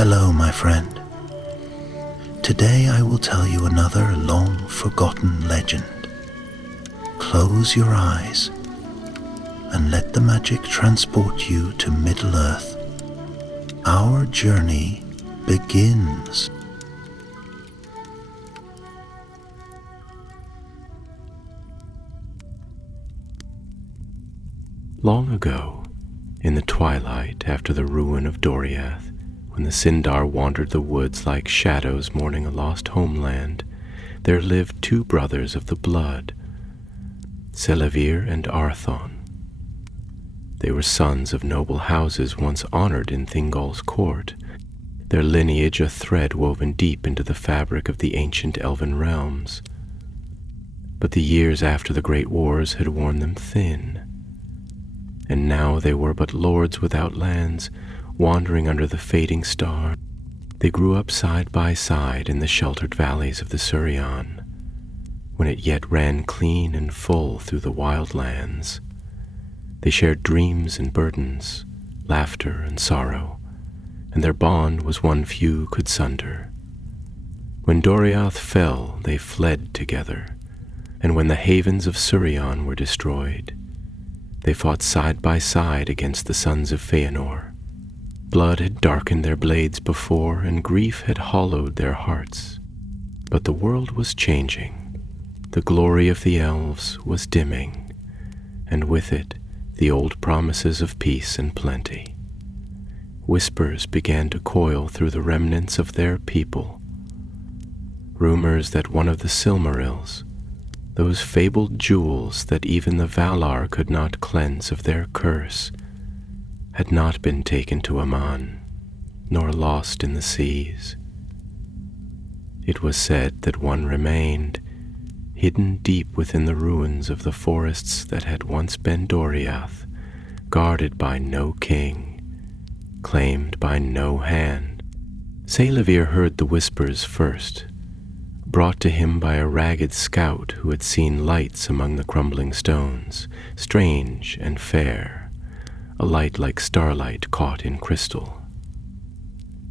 Hello, my friend. Today I will tell you another long-forgotten legend. Close your eyes and let the magic transport you to Middle-earth. Our journey begins. Long ago, in the twilight after the ruin of Doriath, when the Sindar wandered the woods like shadows mourning a lost homeland, there lived two brothers of the blood, Silmarillion and Arthon. They were sons of noble houses once honored in Thingol's court, their lineage a thread woven deep into the fabric of the ancient elven realms. But the years after the great wars had worn them thin, and now they were but lords without lands, wandering under the fading star. They grew up side by side in the sheltered valleys of the Silmarillion, when it yet ran clean and full through the wild lands. They shared dreams and burdens, laughter and sorrow, and their bond was one few could sunder. When Doriath fell, they fled together, and when the havens of Silmarillion were destroyed, they fought side by side against the sons of Feanor. Blood had darkened their blades before, and grief had hollowed their hearts. But the world was changing. The glory of the elves was dimming, and with it the old promises of peace and plenty. Whispers began to coil through the remnants of their people. Rumors that one of the Silmarils, those fabled jewels that even the Valar could not cleanse of their curse, had not been taken to Aman, nor lost in the seas. It was said that one remained, hidden deep within the ruins of the forests that had once been Doriath, guarded by no king, claimed by no hand. Silmarillion heard the whispers first, brought to him by a ragged scout who had seen lights among the crumbling stones, strange and fair, a light like starlight caught in crystal.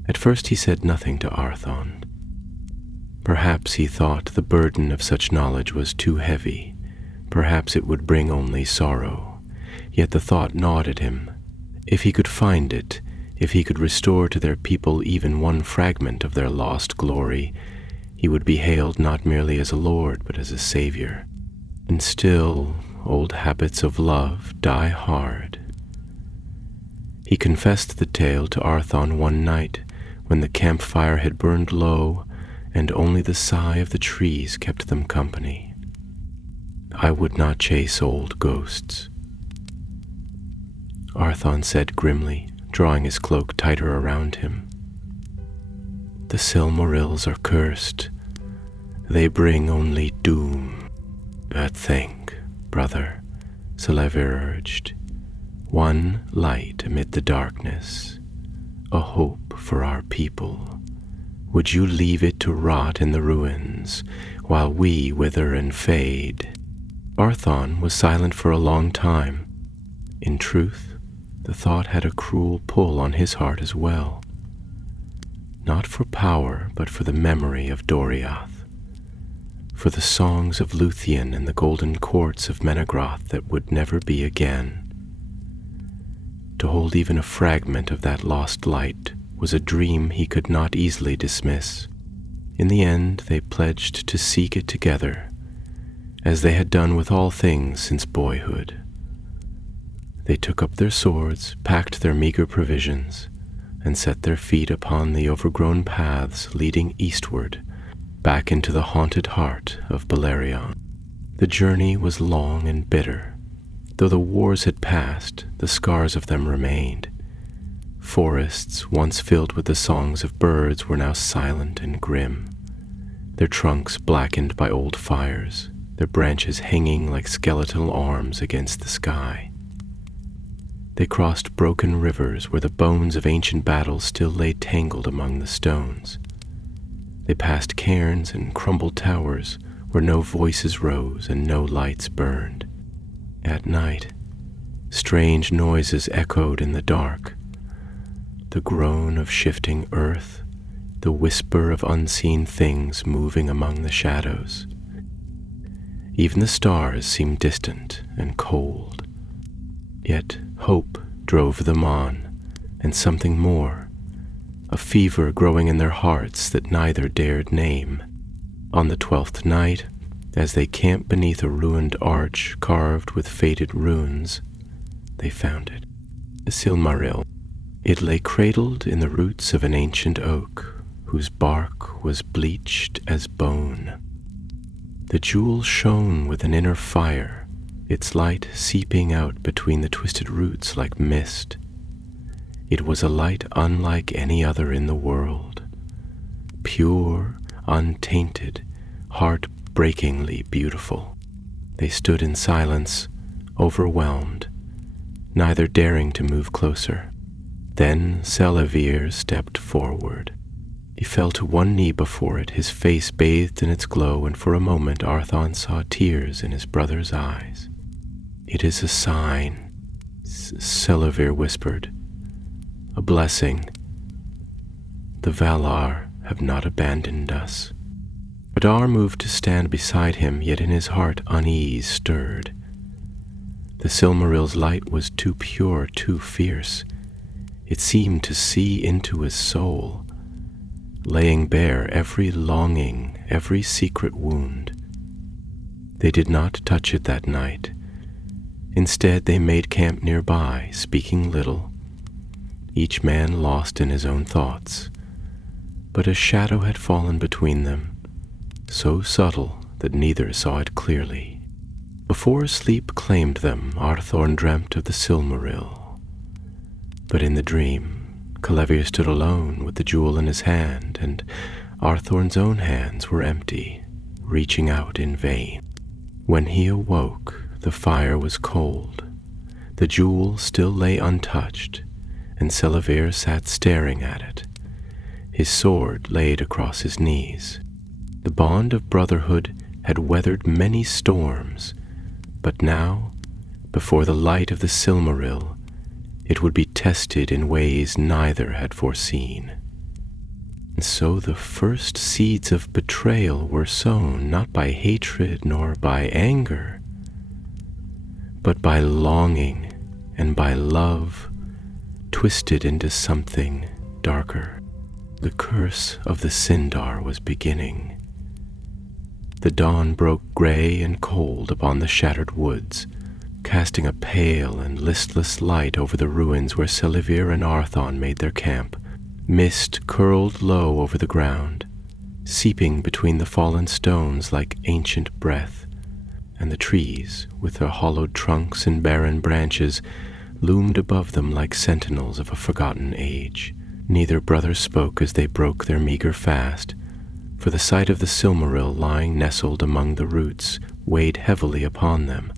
At first he said nothing to Arthon. Perhaps he thought the burden of such knowledge was too heavy. Perhaps it would bring only sorrow. Yet the thought gnawed at him. If he could find it, if he could restore to their people even one fragment of their lost glory, he would be hailed not merely as a lord, but as a savior. And still, old habits of love die hard. He confessed the tale to Arthon one night, when the campfire had burned low, and only the sigh of the trees kept them company. I would not chase old ghosts, Arthon said grimly, drawing his cloak tighter around him. The Silmarils are cursed. They bring only doom. But think, brother, Silmarillion urged. One light amid the darkness, a hope for our people. Would you leave it to rot in the ruins, while we wither and fade? Arthon was silent for a long time. In truth, the thought had a cruel pull on his heart as well. Not for power, but for the memory of Doriath, for the songs of Luthien and the golden courts of Menegroth that would never be again. To hold even a fragment of that lost light was a dream he could not easily dismiss. In the end, they pledged to seek it together, as they had done with all things since boyhood. They took up their swords, packed their meager provisions, and set their feet upon the overgrown paths leading eastward, back into the haunted heart of Beleriand. The journey was long and bitter. Though the wars had passed, the scars of them remained. Forests, once filled with the songs of birds, were now silent and grim, their trunks blackened by old fires, their branches hanging like skeletal arms against the sky. They crossed broken rivers where the bones of ancient battles still lay tangled among the stones. They passed cairns and crumbled towers where no voices rose and no lights burned. At night, strange noises echoed in the dark, the groan of shifting earth, the whisper of unseen things moving among the shadows. Even the stars seemed distant and cold, yet hope drove them on, and something more, a fever growing in their hearts that neither dared name. On the 12th night, as they camped beneath a ruined arch carved with faded runes, they found it, the Silmarillion. It lay cradled in the roots of an ancient oak, whose bark was bleached as bone. The jewel shone with an inner fire, its light seeping out between the twisted roots like mist. It was a light unlike any other in the world, pure, untainted, heart-breakingly beautiful. They stood in silence, overwhelmed, neither daring to move closer. Then Silmarillion stepped forward. He fell to one knee before it, his face bathed in its glow, and for a moment Arthon saw tears in his brother's eyes. "It is a sign," Silmarillion whispered. "A blessing. The Valar have not abandoned us." Adar moved to stand beside him, yet in his heart unease stirred. The Silmarill's light was too pure, too fierce. It seemed to see into his soul, laying bare every longing, every secret wound. They did not touch it that night. Instead, they made camp nearby, speaking little, each man lost in his own thoughts. But a shadow had fallen between them, so subtle that neither saw it clearly. Before sleep claimed them, Arthorn dreamt of the Silmaril. But in the dream, Silmarillion stood alone with the jewel in his hand, and Arthorn's own hands were empty, reaching out in vain. When he awoke, the fire was cold. The jewel still lay untouched, and Silmarillion sat staring at it, his sword laid across his knees. The bond of brotherhood had weathered many storms, but now, before the light of the Silmaril, it would be tested in ways neither had foreseen. And so the first seeds of betrayal were sown not by hatred nor by anger, but by longing and by love twisted into something darker. The curse of the Sindar was beginning. The dawn broke gray and cold upon the shattered woods, casting a pale and listless light over the ruins where Silmarillion and Arthon made their camp. Mist curled low over the ground, seeping between the fallen stones like ancient breath, and the trees, with their hollowed trunks and barren branches, loomed above them like sentinels of a forgotten age. Neither brother spoke as they broke their meager fast, for the sight of the Silmaril lying nestled among the roots weighed heavily upon them,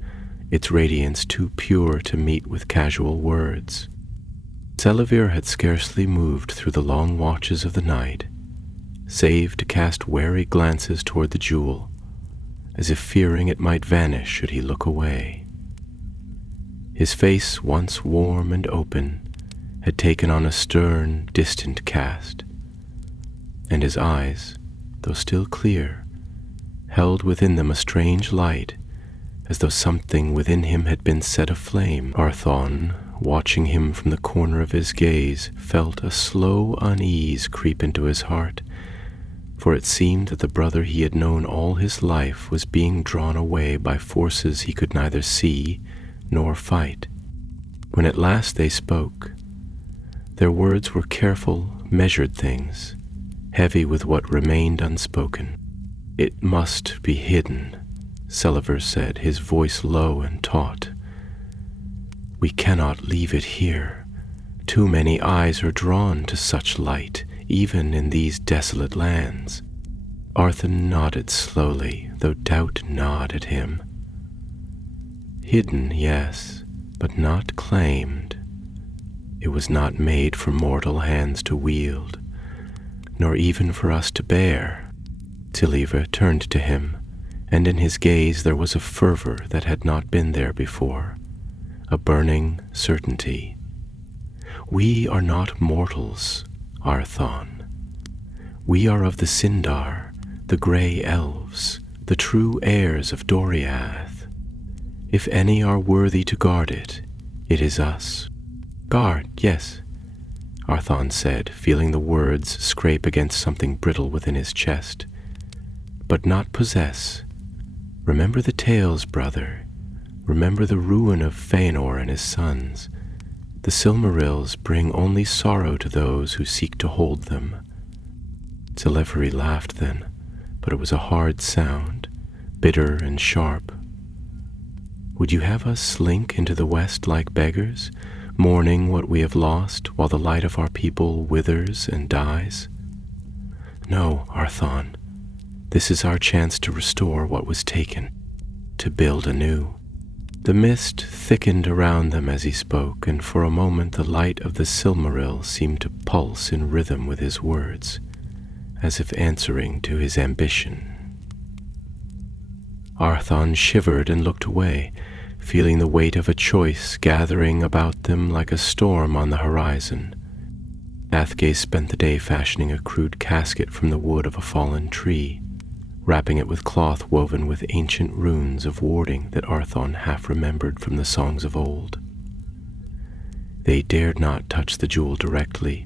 its radiance too pure to meet with casual words. Silmarillion had scarcely moved through the long watches of the night, save to cast wary glances toward the jewel, as if fearing it might vanish should he look away. His face, once warm and open, had taken on a stern, distant cast, and his eyes, though still clear, held within them a strange light, as though something within him had been set aflame. Arthon, watching him from the corner of his gaze, felt a slow unease creep into his heart, for it seemed that the brother he had known all his life was being drawn away by forces he could neither see nor fight. When at last they spoke, their words were careful, measured things, heavy with what remained unspoken. "It must be hidden," Silmarillion said, his voice low and taut. "We cannot leave it here. Too many eyes are drawn to such light, even in these desolate lands." Arthon nodded slowly, though doubt gnawed at him. "Hidden, yes, but not claimed. It was not made for mortal hands to wield, nor even for us to bear." Silmarillion turned to him, and in his gaze there was a fervor that had not been there before, a burning certainty. We are not mortals, Arthon. We are of the Sindar, the grey elves, the true heirs of Doriath. If any are worthy to guard it, it is us. Guard, yes, Arthon said, feeling the words scrape against something brittle within his chest. But not possess. Remember the tales, brother. Remember the ruin of Fëanor and his sons. The Silmarils bring only sorrow to those who seek to hold them. Sileferi laughed then, but it was a hard sound, bitter and sharp. Would you have us slink into the west like beggars, mourning what we have lost while the light of our people withers and dies? No, Arthon. This is our chance to restore what was taken, to build anew. The mist thickened around them as he spoke, and for a moment the light of the Silmaril seemed to pulse in rhythm with his words, as if answering to his ambition. Arthon shivered and looked away, feeling the weight of a choice gathering about them like a storm on the horizon. Athgay spent the day fashioning a crude casket from the wood of a fallen tree, wrapping it with cloth woven with ancient runes of warding that Arthon half remembered from the songs of old. They dared not touch the jewel directly,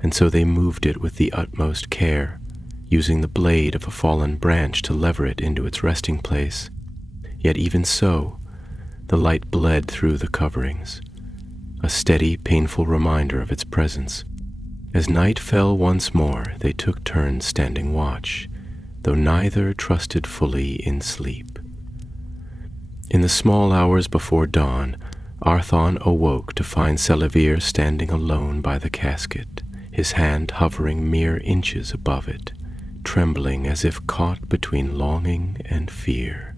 and so they moved it with the utmost care, using the blade of a fallen branch to lever it into its resting place. Yet even so, the light bled through the coverings, a steady, painful reminder of its presence. As night fell once more, they took turns standing watch, though neither trusted fully in sleep. In the small hours before dawn, Arthon awoke to find Sileferi standing alone by the casket, his hand hovering mere inches above it, trembling as if caught between longing and fear.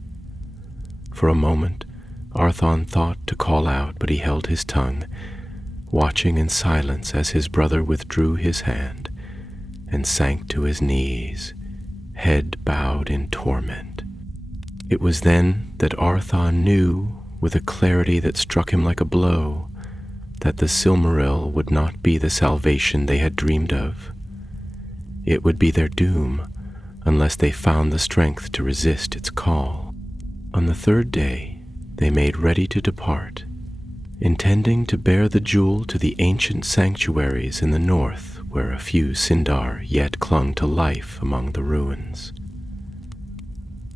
For a moment, Arthon thought to call out, but he held his tongue, watching in silence as his brother withdrew his hand and sank to his knees, head bowed in torment. It was then that Arthon knew, with a clarity that struck him like a blow, that the Silmaril would not be the salvation they had dreamed of. It would be their doom, unless they found the strength to resist its call. On the third day, they made ready to depart, intending to bear the jewel to the ancient sanctuaries in the north, where a few Sindar yet clung to life among the ruins.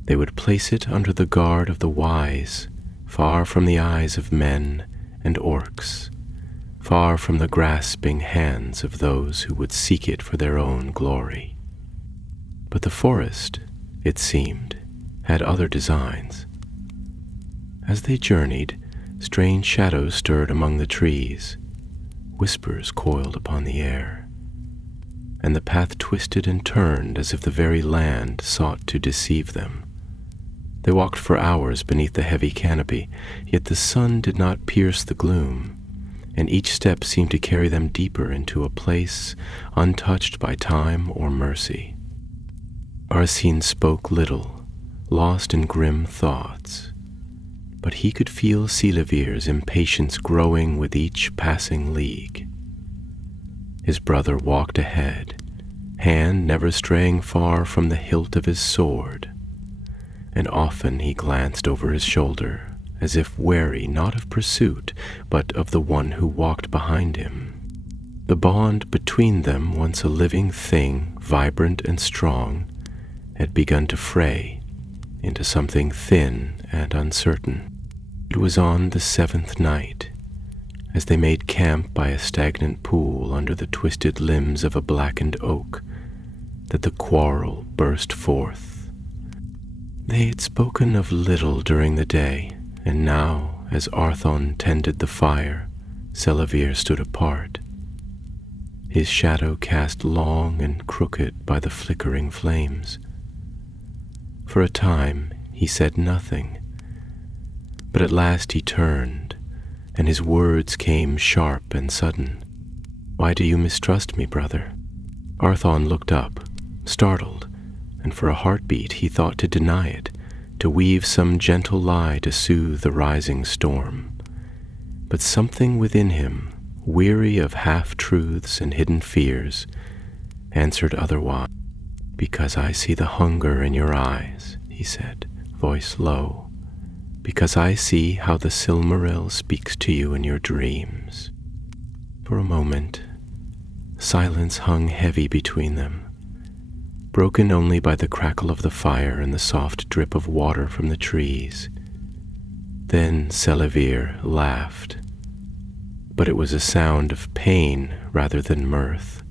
They would place it under the guard of the wise, far from the eyes of men and orcs, far from the grasping hands of those who would seek it for their own glory. But the forest, it seemed, had other designs. As they journeyed, strange shadows stirred among the trees, whispers coiled upon the air, and the path twisted and turned as if the very land sought to deceive them. They walked for hours beneath the heavy canopy, yet the sun did not pierce the gloom, and each step seemed to carry them deeper into a place untouched by time or mercy. Arsene spoke little, lost in grim thoughts, but he could feel Sileferi's impatience growing with each passing league. His brother walked ahead, hand never straying far from the hilt of his sword, and often he glanced over his shoulder, as if wary not of pursuit, but of the one who walked behind him. The bond between them, once a living thing, vibrant and strong, had begun to fray into something thin and uncertain. It was on the seventh night, as they made camp by a stagnant pool under the twisted limbs of a blackened oak, that the quarrel burst forth. They had spoken of little during the day, and now, as Arthon tended the fire, Sileferi stood apart, his shadow cast long and crooked by the flickering flames. For a time he said nothing, but at last he turned, and his words came sharp and sudden. "Why do you mistrust me, brother?" Arthon looked up, startled, and for a heartbeat he thought to deny it, to weave some gentle lie to soothe the rising storm. But something within him, weary of half-truths and hidden fears, answered otherwise. "Because I see the hunger in your eyes," he said, voice low. "Because I see how the Silmaril speaks to you in your dreams." For a moment, silence hung heavy between them, broken only by the crackle of the fire and the soft drip of water from the trees. Then Selivir laughed, but it was a sound of pain rather than mirth.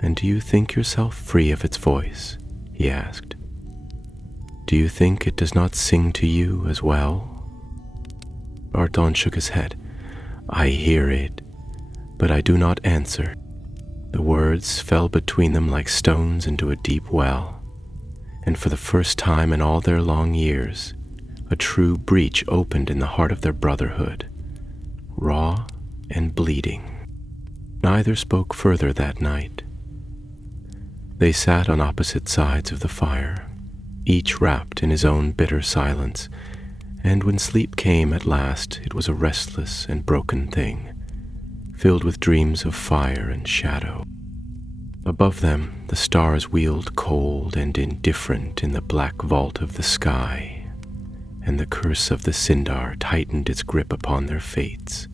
"And do you think yourself free of its voice?" he asked. "Do you think it does not sing to you as well?" Arthon shook his head. "I hear it, but I do not answer." The words fell between them like stones into a deep well, and for the first time in all their long years, a true breach opened in the heart of their brotherhood, raw and bleeding. Neither spoke further that night. They sat on opposite sides of the fire, each wrapped in his own bitter silence, and when sleep came at last, it was a restless and broken thing, filled with dreams of fire and shadow. Above them, the stars wheeled cold and indifferent in the black vault of the sky, and the curse of the Sindar tightened its grip upon their fates.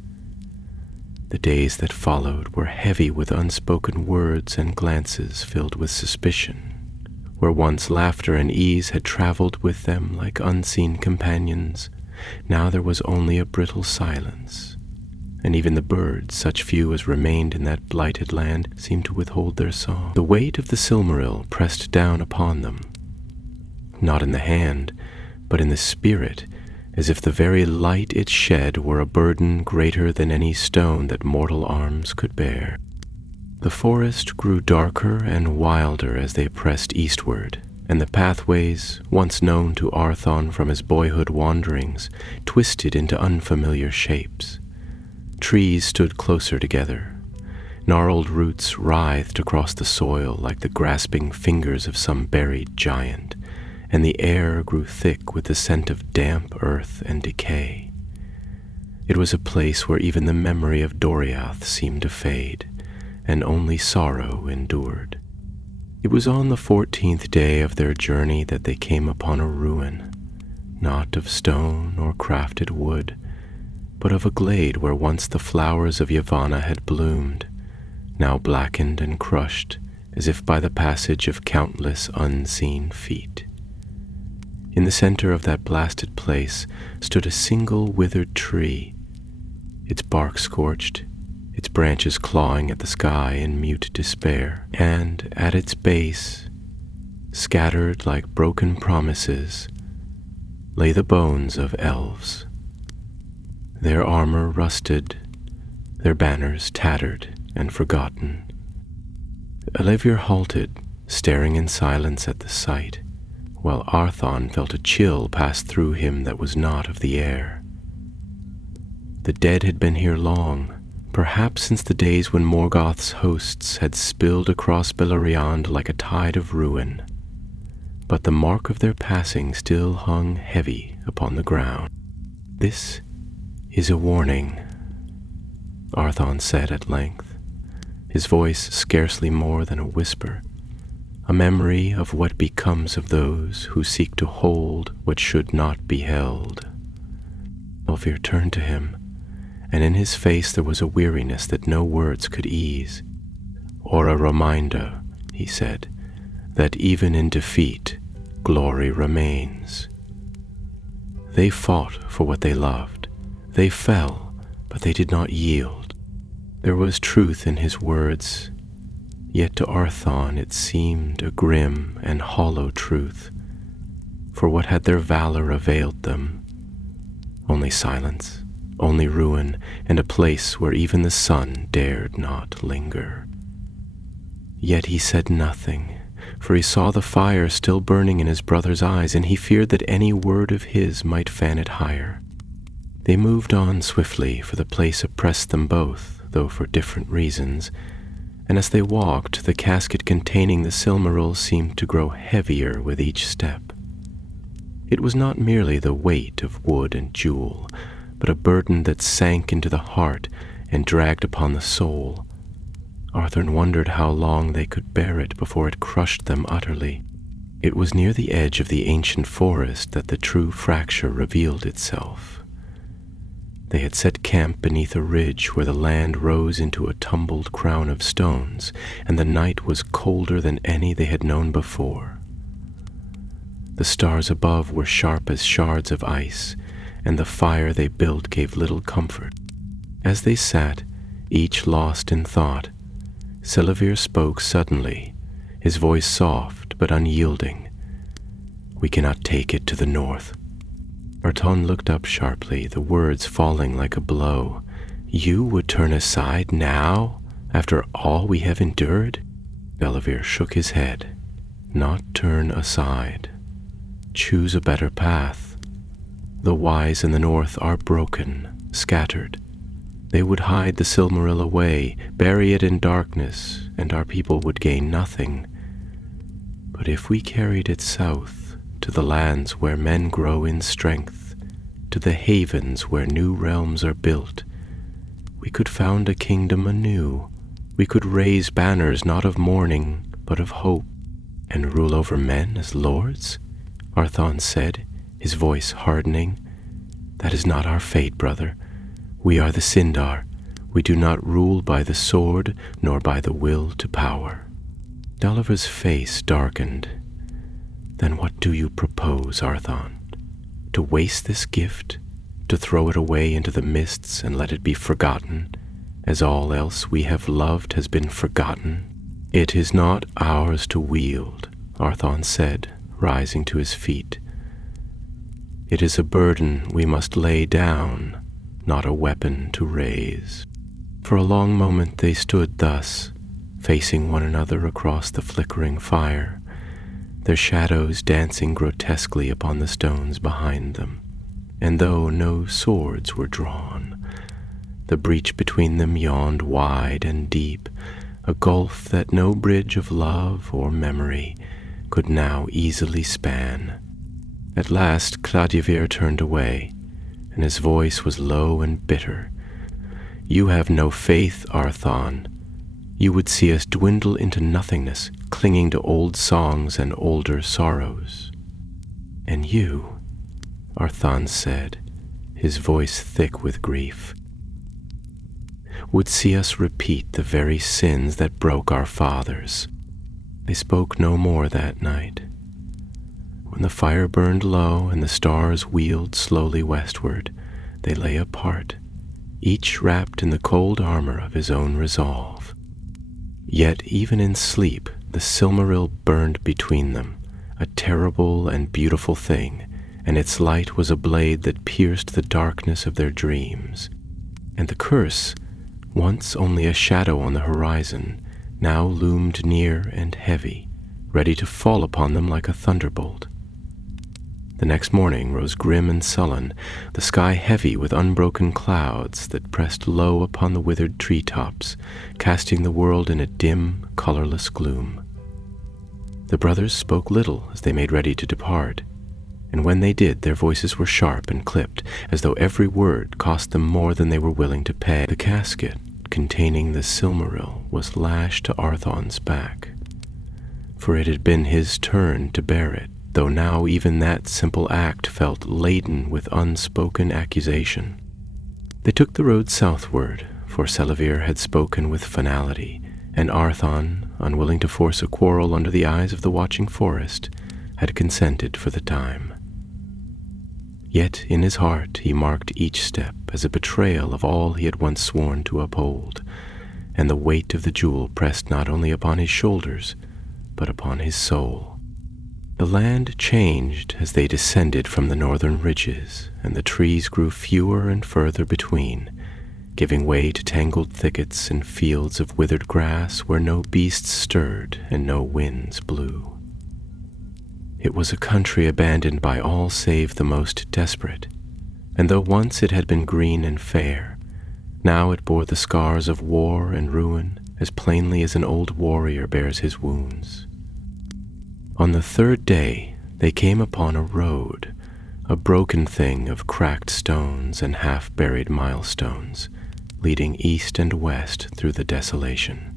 The days that followed were heavy with unspoken words and glances filled with suspicion. Where once laughter and ease had traveled with them like unseen companions, now there was only a brittle silence, and even the birds, such few as remained in that blighted land, seemed to withhold their song. The weight of the Silmaril pressed down upon them, not in the hand, but in the spirit, as if the very light it shed were a burden greater than any stone that mortal arms could bear. The forest grew darker and wilder as they pressed eastward, and the pathways, once known to Arthon from his boyhood wanderings, twisted into unfamiliar shapes. Trees stood closer together. Gnarled roots writhed across the soil like the grasping fingers of some buried giant, and the air grew thick with the scent of damp earth and decay. It was a place where even the memory of Doriath seemed to fade, and only sorrow endured. It was on the 14th day of their journey that they came upon a ruin, not of stone or crafted wood, but of a glade where once the flowers of Yavanna had bloomed, now blackened and crushed as if by the passage of countless unseen feet. In the center of that blasted place stood a single withered tree, its bark scorched, its branches clawing at the sky in mute despair, and at its base, scattered like broken promises, lay the bones of elves. Their armor rusted, their banners tattered and forgotten. Elevir halted, staring in silence at the sight, while Arthon felt a chill pass through him that was not of the air. The dead had been here long, perhaps since the days when Morgoth's hosts had spilled across Beleriand like a tide of ruin, but the mark of their passing still hung heavy upon the ground. "This is a warning," Arthon said at length, his voice scarcely more than a whisper, "a memory of what becomes of those who seek to hold what should not be held." Elvir turned to him, and in his face there was a weariness that no words could ease. "Or a reminder," he said, "that even in defeat, glory remains." They fought for what they loved. They fell, but they did not yield. There was truth in his words, yet to Arthon it seemed a grim and hollow truth. For what had their valor availed them? Only silence, only ruin, and a place where even the sun dared not linger. Yet he said nothing, for he saw the fire still burning in his brother's eyes, and he feared that any word of his might fan it higher. They moved on swiftly, for the place oppressed them both, though for different reasons, and as they walked, the casket containing the Silmaril seemed to grow heavier with each step. It was not merely the weight of wood and jewel, but a burden that sank into the heart and dragged upon the soul. Arthur wondered how long they could bear it before it crushed them utterly. It was near the edge of the ancient forest that the true fracture revealed itself. They had set camp beneath a ridge where the land rose into a tumbled crown of stones, and the night was colder than any they had known before. The stars above were sharp as shards of ice, and the fire they built gave little comfort. As they sat, each lost in thought, Silmarillion spoke suddenly, his voice soft but unyielding. "We cannot take it to the north." Arthon looked up sharply, the words falling like a blow. "You would turn aside now, after all we have endured?" Silmarillion shook his head. "Not turn aside. Choose a better path. The wise in the north are broken, scattered. They would hide the Silmaril away, bury it in darkness, and our people would gain nothing. But if we carried it south, to the lands where men grow in strength, to the havens where new realms are built, we could found a kingdom anew. We could raise banners not of mourning, but of hope, and rule over men as lords," Arthon said, his voice hardening. "That is not our fate, brother. We are the Sindar. We do not rule by the sword, nor by the will to power." Dalavar's face darkened. "Then what do you propose, Arthon? To waste this gift? To throw it away into the mists and let it be forgotten, as all else we have loved has been forgotten?" "It is not ours to wield," Arthon said, rising to his feet. "It is a burden we must lay down, not a weapon to raise." For a long moment they stood thus, facing one another across the flickering fire, their shadows dancing grotesquely upon the stones behind them. And though no swords were drawn, the breach between them yawned wide and deep, a gulf that no bridge of love or memory could now easily span. At last Cladivir turned away, and his voice was low and bitter. "You have no faith, Arthon. You would see us dwindle into nothingness, clinging to old songs and older sorrows." "And you," Arthon said, his voice thick with grief, "would see us repeat the very sins that broke our fathers." They spoke no more that night. When the fire burned low and the stars wheeled slowly westward, they lay apart, each wrapped in the cold armor of his own resolve. Yet even in sleep the Silmaril burned between them, a terrible and beautiful thing, and its light was a blade that pierced the darkness of their dreams. And the curse, once only a shadow on the horizon, now loomed near and heavy, ready to fall upon them like a thunderbolt. The next morning rose grim and sullen, the sky heavy with unbroken clouds that pressed low upon the withered treetops, casting the world in a dim, colorless gloom. The brothers spoke little as they made ready to depart, and when they did, their voices were sharp and clipped, as though every word cost them more than they were willing to pay. The casket containing the Silmaril was lashed to Arthon's back, for it had been his turn to bear it, though now even that simple act felt laden with unspoken accusation. They took the road southward, for Silmarillion had spoken with finality, and Arthon, unwilling to force a quarrel under the eyes of the watching forest, had consented for the time. Yet in his heart he marked each step as a betrayal of all he had once sworn to uphold, and the weight of the jewel pressed not only upon his shoulders, but upon his soul. The land changed as they descended from the northern ridges, and the trees grew fewer and further between, giving way to tangled thickets and fields of withered grass where no beasts stirred and no winds blew. It was a country abandoned by all save the most desperate, and though once it had been green and fair, now it bore the scars of war and ruin as plainly as an old warrior bears his wounds. On the third day they came upon a road, a broken thing of cracked stones and half-buried milestones, leading east and west through the desolation.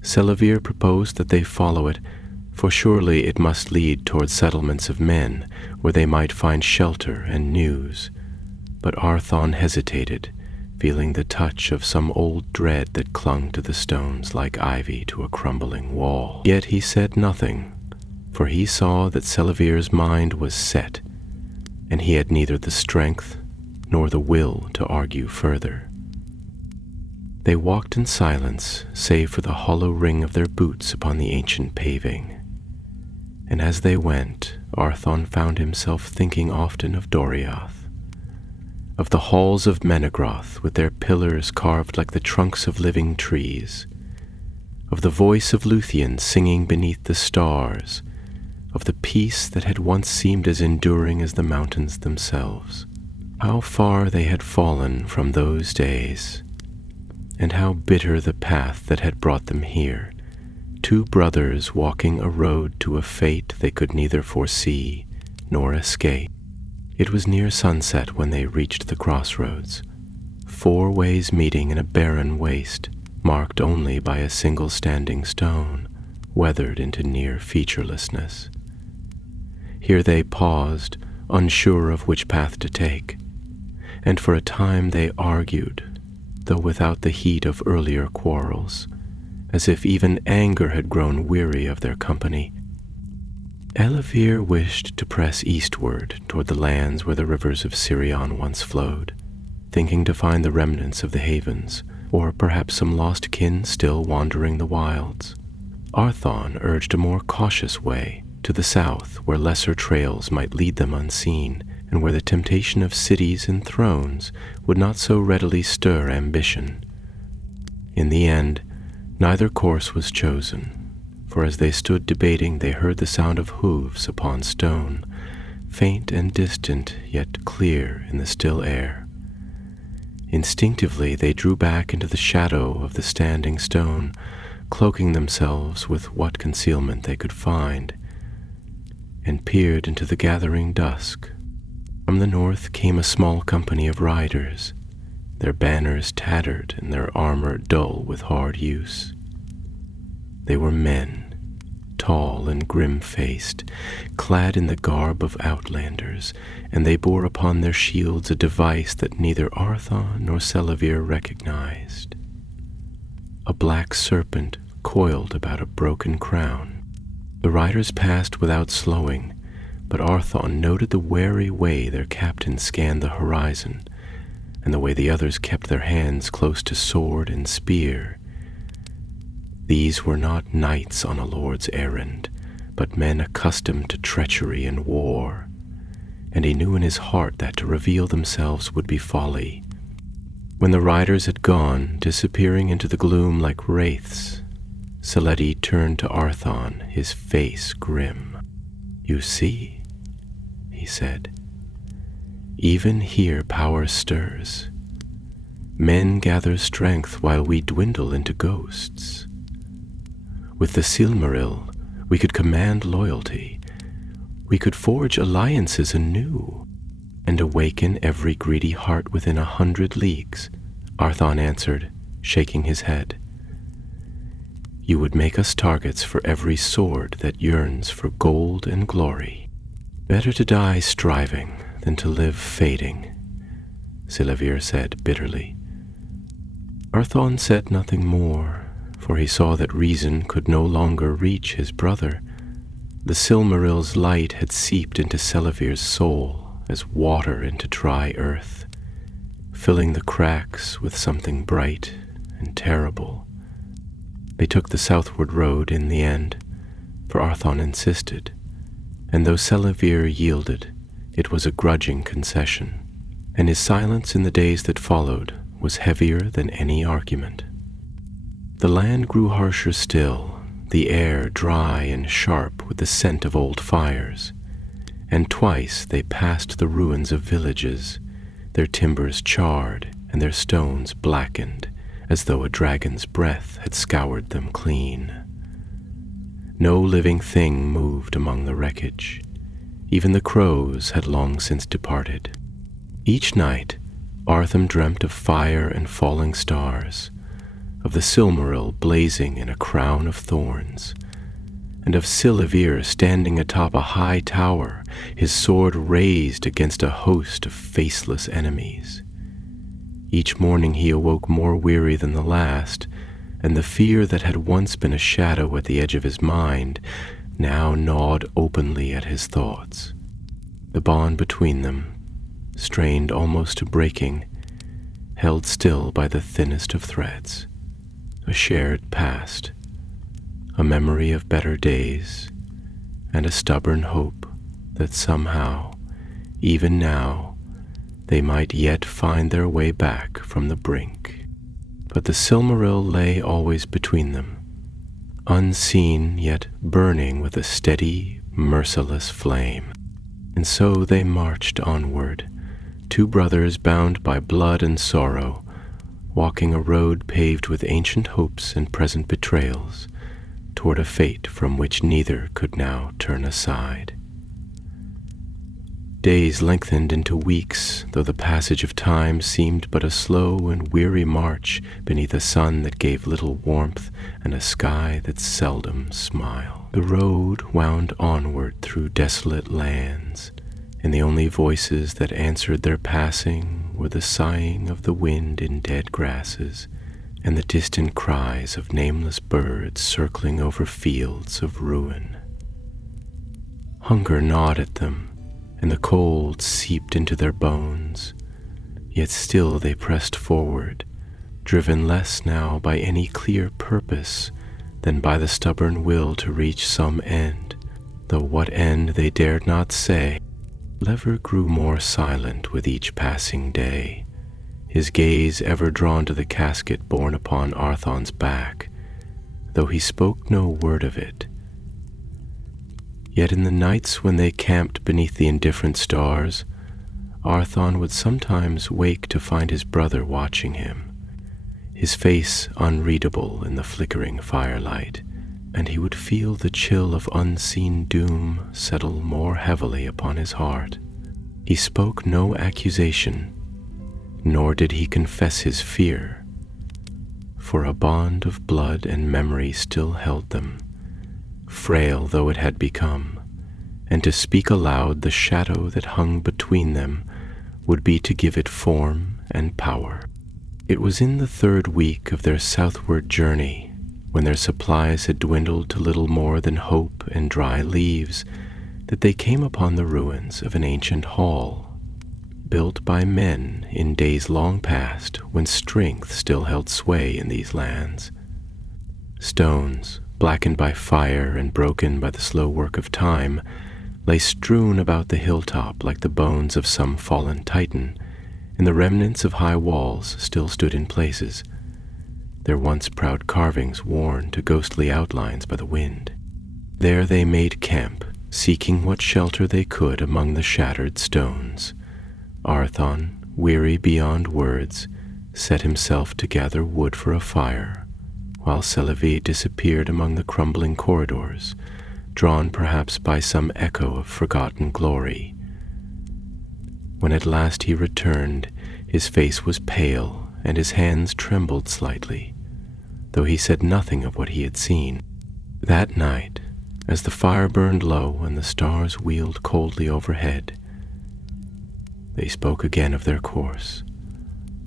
Selavir proposed that they follow it, for surely it must lead toward settlements of men where they might find shelter and news. But Arthon hesitated, feeling the touch of some old dread that clung to the stones like ivy to a crumbling wall. Yet he said nothing, for he saw that Selavir's mind was set, and he had neither the strength nor the will to argue further. They walked in silence, save for the hollow ring of their boots upon the ancient paving. And as they went, Arthon found himself thinking often of Doriath, of the halls of Menegroth with their pillars carved like the trunks of living trees, of the voice of Luthien singing beneath the stars, of the peace that had once seemed as enduring as the mountains themselves. How far they had fallen from those days, and how bitter the path that had brought them here, two brothers walking a road to a fate they could neither foresee nor escape. It was near sunset when they reached the crossroads, 4 ways meeting in a barren waste, marked only by a single standing stone, weathered into near featurelessness. Here they paused, unsure of which path to take, and for a time they argued, though without the heat of earlier quarrels, as if even anger had grown weary of their company. Elavir wished to press eastward toward the lands where the rivers of Sirion once flowed, thinking to find the remnants of the havens, or perhaps some lost kin still wandering the wilds. Arthon urged a more cautious way, to the south, where lesser trails might lead them unseen, and where the temptation of cities and thrones would not so readily stir ambition. In the end, neither course was chosen, for as they stood debating they heard the sound of hooves upon stone, faint and distant, yet clear in the still air. Instinctively they drew back into the shadow of the standing stone, cloaking themselves with what concealment they could find, and peered into the gathering dusk. From the north came a small company of riders, their banners tattered and their armor dull with hard use. They were men, tall and grim-faced, clad in the garb of outlanders, and they bore upon their shields a device that neither Arthon nor Selavir recognized. A black serpent coiled about a broken crown. The riders passed without slowing, but Arthon noted the wary way their captain scanned the horizon, and the way the others kept their hands close to sword and spear. These were not knights on a lord's errand, but men accustomed to treachery and war, and he knew in his heart that to reveal themselves would be folly. When the riders had gone, disappearing into the gloom like wraiths, Seletti turned to Arthon, his face grim. "You see," he said, "even here power stirs. Men gather strength while we dwindle into ghosts. With the Silmaril, we could command loyalty. We could forge alliances anew, and awaken every greedy heart within 100 leagues," Arthon answered, shaking his head. "You would make us targets for every sword that yearns for gold and glory. Better to die striving than to live fading," Selavir said bitterly. Arthon said nothing more, for he saw that reason could no longer reach his brother. The Silmaril's light had seeped into Selavir's soul as water into dry earth, filling the cracks with something bright and terrible. They took the southward road in the end, for Arthon insisted, and though Selavir yielded, it was a grudging concession, and his silence in the days that followed was heavier than any argument. The land grew harsher still, the air dry and sharp with the scent of old fires, and twice they passed the ruins of villages, their timbers charred and their stones blackened, as though a dragon's breath had scoured them clean. No living thing moved among the wreckage. Even the crows had long since departed. Each night, Arthur dreamt of fire and falling stars, of the Silmaril blazing in a crown of thorns, and of Silivir standing atop a high tower, his sword raised against a host of faceless enemies. Each morning he awoke more weary than the last, and the fear that had once been a shadow at the edge of his mind now gnawed openly at his thoughts. The bond between them, strained almost to breaking, held still by the thinnest of threads, a shared past, a memory of better days, and a stubborn hope that somehow, even now, they might yet find their way back from the brink. But the Silmaril lay always between them, unseen yet burning with a steady, merciless flame. And so they marched onward, two brothers bound by blood and sorrow, walking a road paved with ancient hopes and present betrayals, toward a fate from which neither could now turn aside. Days lengthened into weeks, though the passage of time seemed but a slow and weary march beneath a sun that gave little warmth and a sky that seldom smiled. The road wound onward through desolate lands, and the only voices that answered their passing were the sighing of the wind in dead grasses and the distant cries of nameless birds circling over fields of ruin. Hunger gnawed at them, and the cold seeped into their bones, yet still they pressed forward, driven less now by any clear purpose than by the stubborn will to reach some end, though what end they dared not say. Lever grew more silent with each passing day, his gaze ever drawn to the casket borne upon Arthon's back, though he spoke no word of it. Yet in the nights when they camped beneath the indifferent stars, Arthon would sometimes wake to find his brother watching him, his face unreadable in the flickering firelight, and he would feel the chill of unseen doom settle more heavily upon his heart. He spoke no accusation, nor did he confess his fear, for a bond of blood and memory still held them, frail though it had become, and to speak aloud the shadow that hung between them would be to give it form and power. It was in the third week of their southward journey, when their supplies had dwindled to little more than hope and dry leaves, that they came upon the ruins of an ancient hall, built by men in days long past when strength still held sway in these lands. Stones, blackened by fire and broken by the slow work of time, lay strewn about the hilltop like the bones of some fallen Titan, and the remnants of high walls still stood in places, their once proud carvings worn to ghostly outlines by the wind. There they made camp, seeking what shelter they could among the shattered stones. Arthon, weary beyond words, set himself to gather wood for a fire, while Silivir disappeared among the crumbling corridors, drawn perhaps by some echo of forgotten glory. When at last he returned, his face was pale and his hands trembled slightly, though he said nothing of what he had seen. That night, as the fire burned low and the stars wheeled coldly overhead, they spoke again of their course.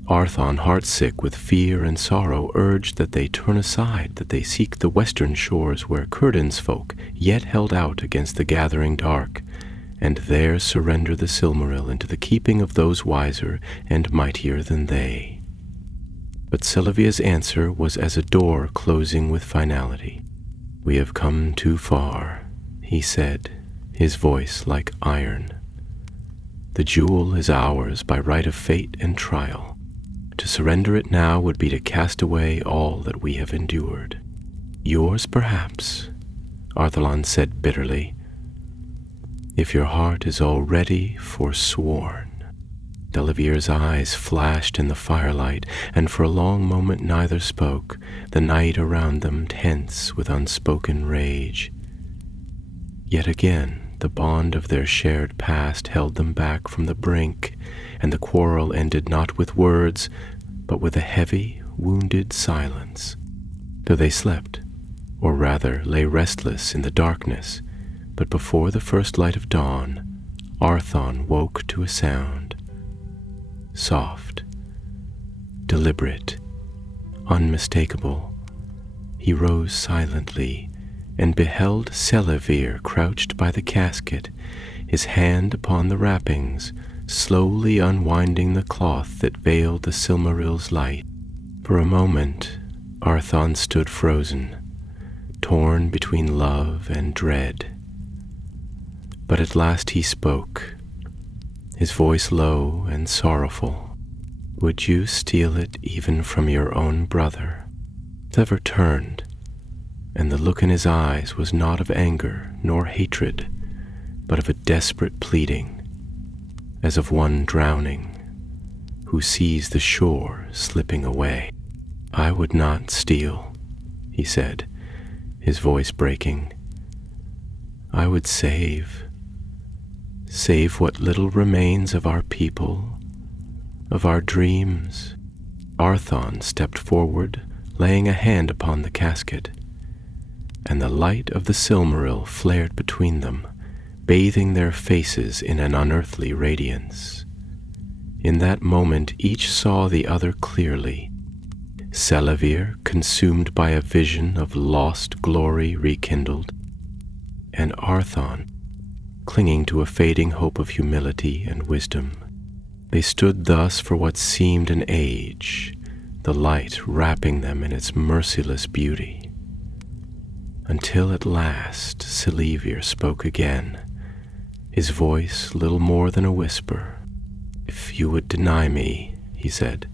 Arthon, heartsick with fear and sorrow, urged that they turn aside, that they seek the western shores where Círdan's folk yet held out against the gathering dark, and there surrender the Silmaril into the keeping of those wiser and mightier than they. But Silivir's answer was as a door closing with finality. "We have come too far," he said, his voice like iron. "The jewel is ours by right of fate and trial. To surrender it now would be to cast away all that we have endured." "Yours, perhaps," Arthalan said bitterly, "if your heart is already forsworn." Silivir's eyes flashed in the firelight, and for a long moment neither spoke, the night around them tense with unspoken rage. Yet again the bond of their shared past held them back from the brink, and the quarrel ended not with words, but with a heavy, wounded silence. Though they slept, or rather lay restless in the darkness, but before the first light of dawn, Arthon woke to a sound. Soft, deliberate, unmistakable. He rose silently and beheld Selavir crouched by the casket, his hand upon the wrappings, slowly unwinding the cloth that veiled the Silmarill's light. For a moment, Arthon stood frozen, torn between love and dread. But at last he spoke, his voice low and sorrowful. "Would you steal it even from your own brother?" Sever turned, and the look in his eyes was not of anger nor hatred, but of a desperate pleading, as of one drowning, who sees the shore slipping away. "I would not steal," he said, his voice breaking. "I would save what little remains of our people, of our dreams." Arthon stepped forward, laying a hand upon the casket, and the light of the Silmaril flared between them, bathing their faces in an unearthly radiance. In that moment each saw the other clearly. Selavir, consumed by a vision of lost glory rekindled, and Arthon, clinging to a fading hope of humility and wisdom. They stood thus for what seemed an age, the light wrapping them in its merciless beauty, until at last Selavir spoke again, his voice little more than a whisper. "If you would deny me," he said,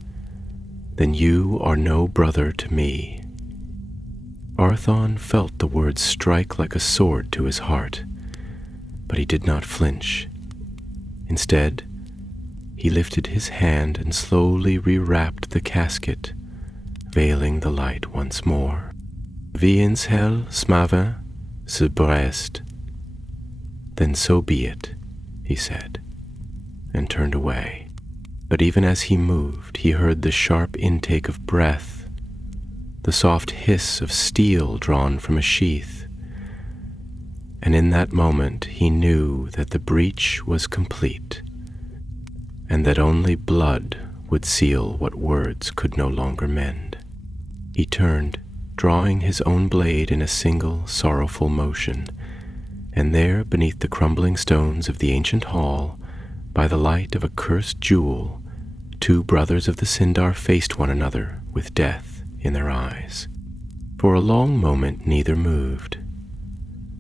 "then you are no brother to me." Arthon felt the words strike like a sword to his heart, but he did not flinch. Instead, he lifted his hand and slowly rewrapped the casket, veiling the light once more. "Viens hel smavin se brest." "Then so be it," he said, and turned away. But even as he moved, he heard the sharp intake of breath, the soft hiss of steel drawn from a sheath, and in that moment he knew that the breach was complete, and that only blood would seal what words could no longer mend. He turned, drawing his own blade in a single sorrowful motion, and there, beneath the crumbling stones of the ancient hall, by the light of a cursed jewel, two brothers of the Sindar faced one another with death in their eyes. For a long moment neither moved,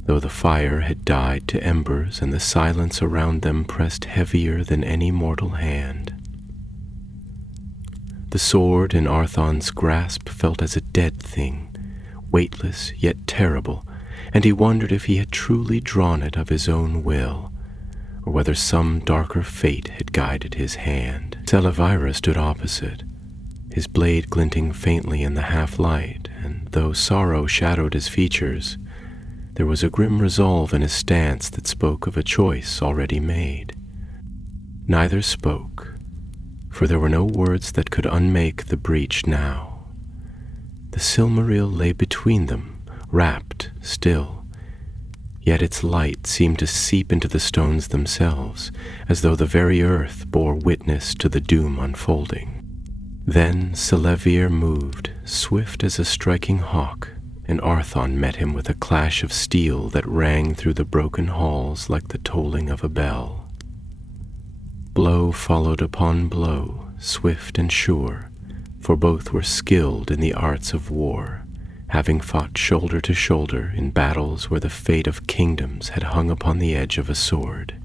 though the fire had died to embers and the silence around them pressed heavier than any mortal hand. The sword in Arthon's grasp felt as a dead thing, weightless yet terrible, and he wondered if he had truly drawn it of his own will, or whether some darker fate had guided his hand. Selavir stood opposite, his blade glinting faintly in the half-light, and though sorrow shadowed his features, there was a grim resolve in his stance that spoke of a choice already made. Neither spoke, for there were no words that could unmake the breach now. The Silmaril lay between them, wrapped still, yet its light seemed to seep into the stones themselves, as though the very earth bore witness to the doom unfolding. Then Selavir moved, swift as a striking hawk, and Arthon met him with a clash of steel that rang through the broken halls like the tolling of a bell. Blow followed upon blow, swift and sure, for both were skilled in the arts of war, having fought shoulder to shoulder in battles where the fate of kingdoms had hung upon the edge of a sword.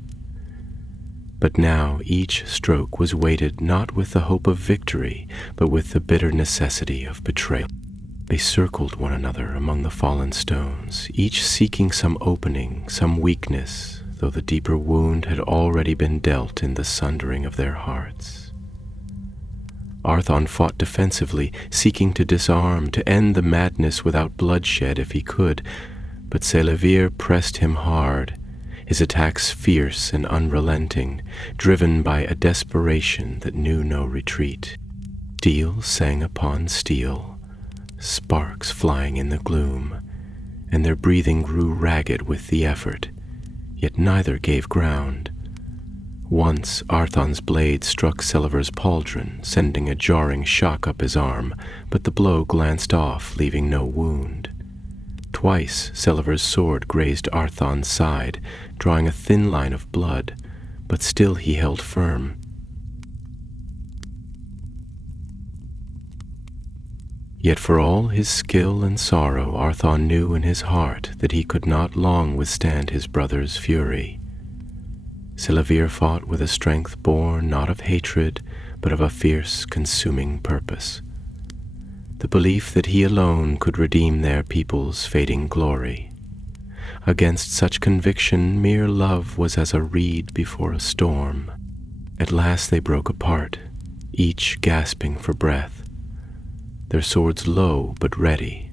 But now each stroke was weighted not with the hope of victory, but with the bitter necessity of betrayal. They circled one another among the fallen stones, each seeking some opening, some weakness, though the deeper wound had already been dealt in the sundering of their hearts. Arthon fought defensively, seeking to disarm, to end the madness without bloodshed if he could, but Selavir pressed him hard, his attacks fierce and unrelenting, driven by a desperation that knew no retreat. Steel sang upon steel, sparks flying in the gloom, and their breathing grew ragged with the effort, yet neither gave ground. Once Arthon's blade struck Celever's pauldron, sending a jarring shock up his arm, but the blow glanced off, leaving no wound. Twice Celever's sword grazed Arthon's side, drawing a thin line of blood, but still he held firm. Yet for all his skill and sorrow, Arthon knew in his heart that he could not long withstand his brother's fury. Silevir fought with a strength born not of hatred, but of a fierce, consuming purpose. The belief that he alone could redeem their people's fading glory. Against such conviction, mere love was as a reed before a storm. At last they broke apart, each gasping for breath, their swords low but ready,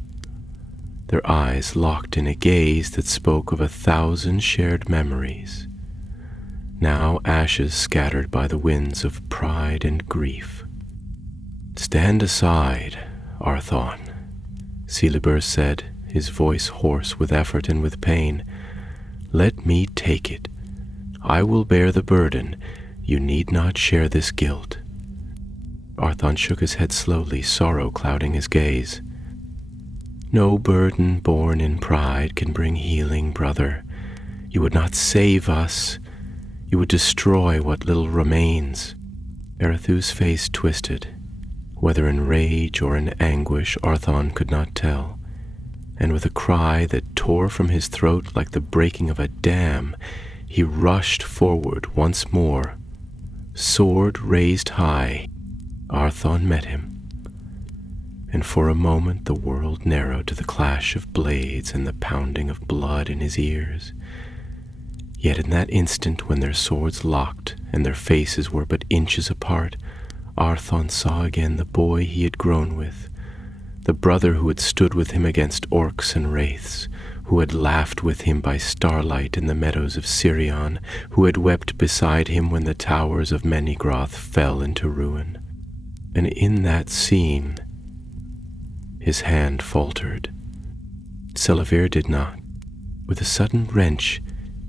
their eyes locked in a gaze that spoke of 1,000 shared memories, now ashes scattered by the winds of pride and grief. "Stand aside, Arthon," Silibur said, his voice hoarse with effort and with pain. "Let me take it. I will bear the burden. You need not share this guilt." Arthon shook his head slowly, sorrow clouding his gaze. "No burden borne in pride can bring healing, brother. You would not save us. You would destroy what little remains." Erethu's face twisted, whether in rage or in anguish Arthon could not tell, and with a cry that tore from his throat like the breaking of a dam, he rushed forward once more. Sword raised high, Arthon met him, and for a moment the world narrowed to the clash of blades and the pounding of blood in his ears. Yet in that instant when their swords locked and their faces were but inches apart, Arthon saw again the boy he had grown with, the brother who had stood with him against orcs and wraiths, who had laughed with him by starlight in the meadows of Sirion, who had wept beside him when the towers of Menigroth fell into ruin. And in that scene, his hand faltered. Silevir did not. With a sudden wrench,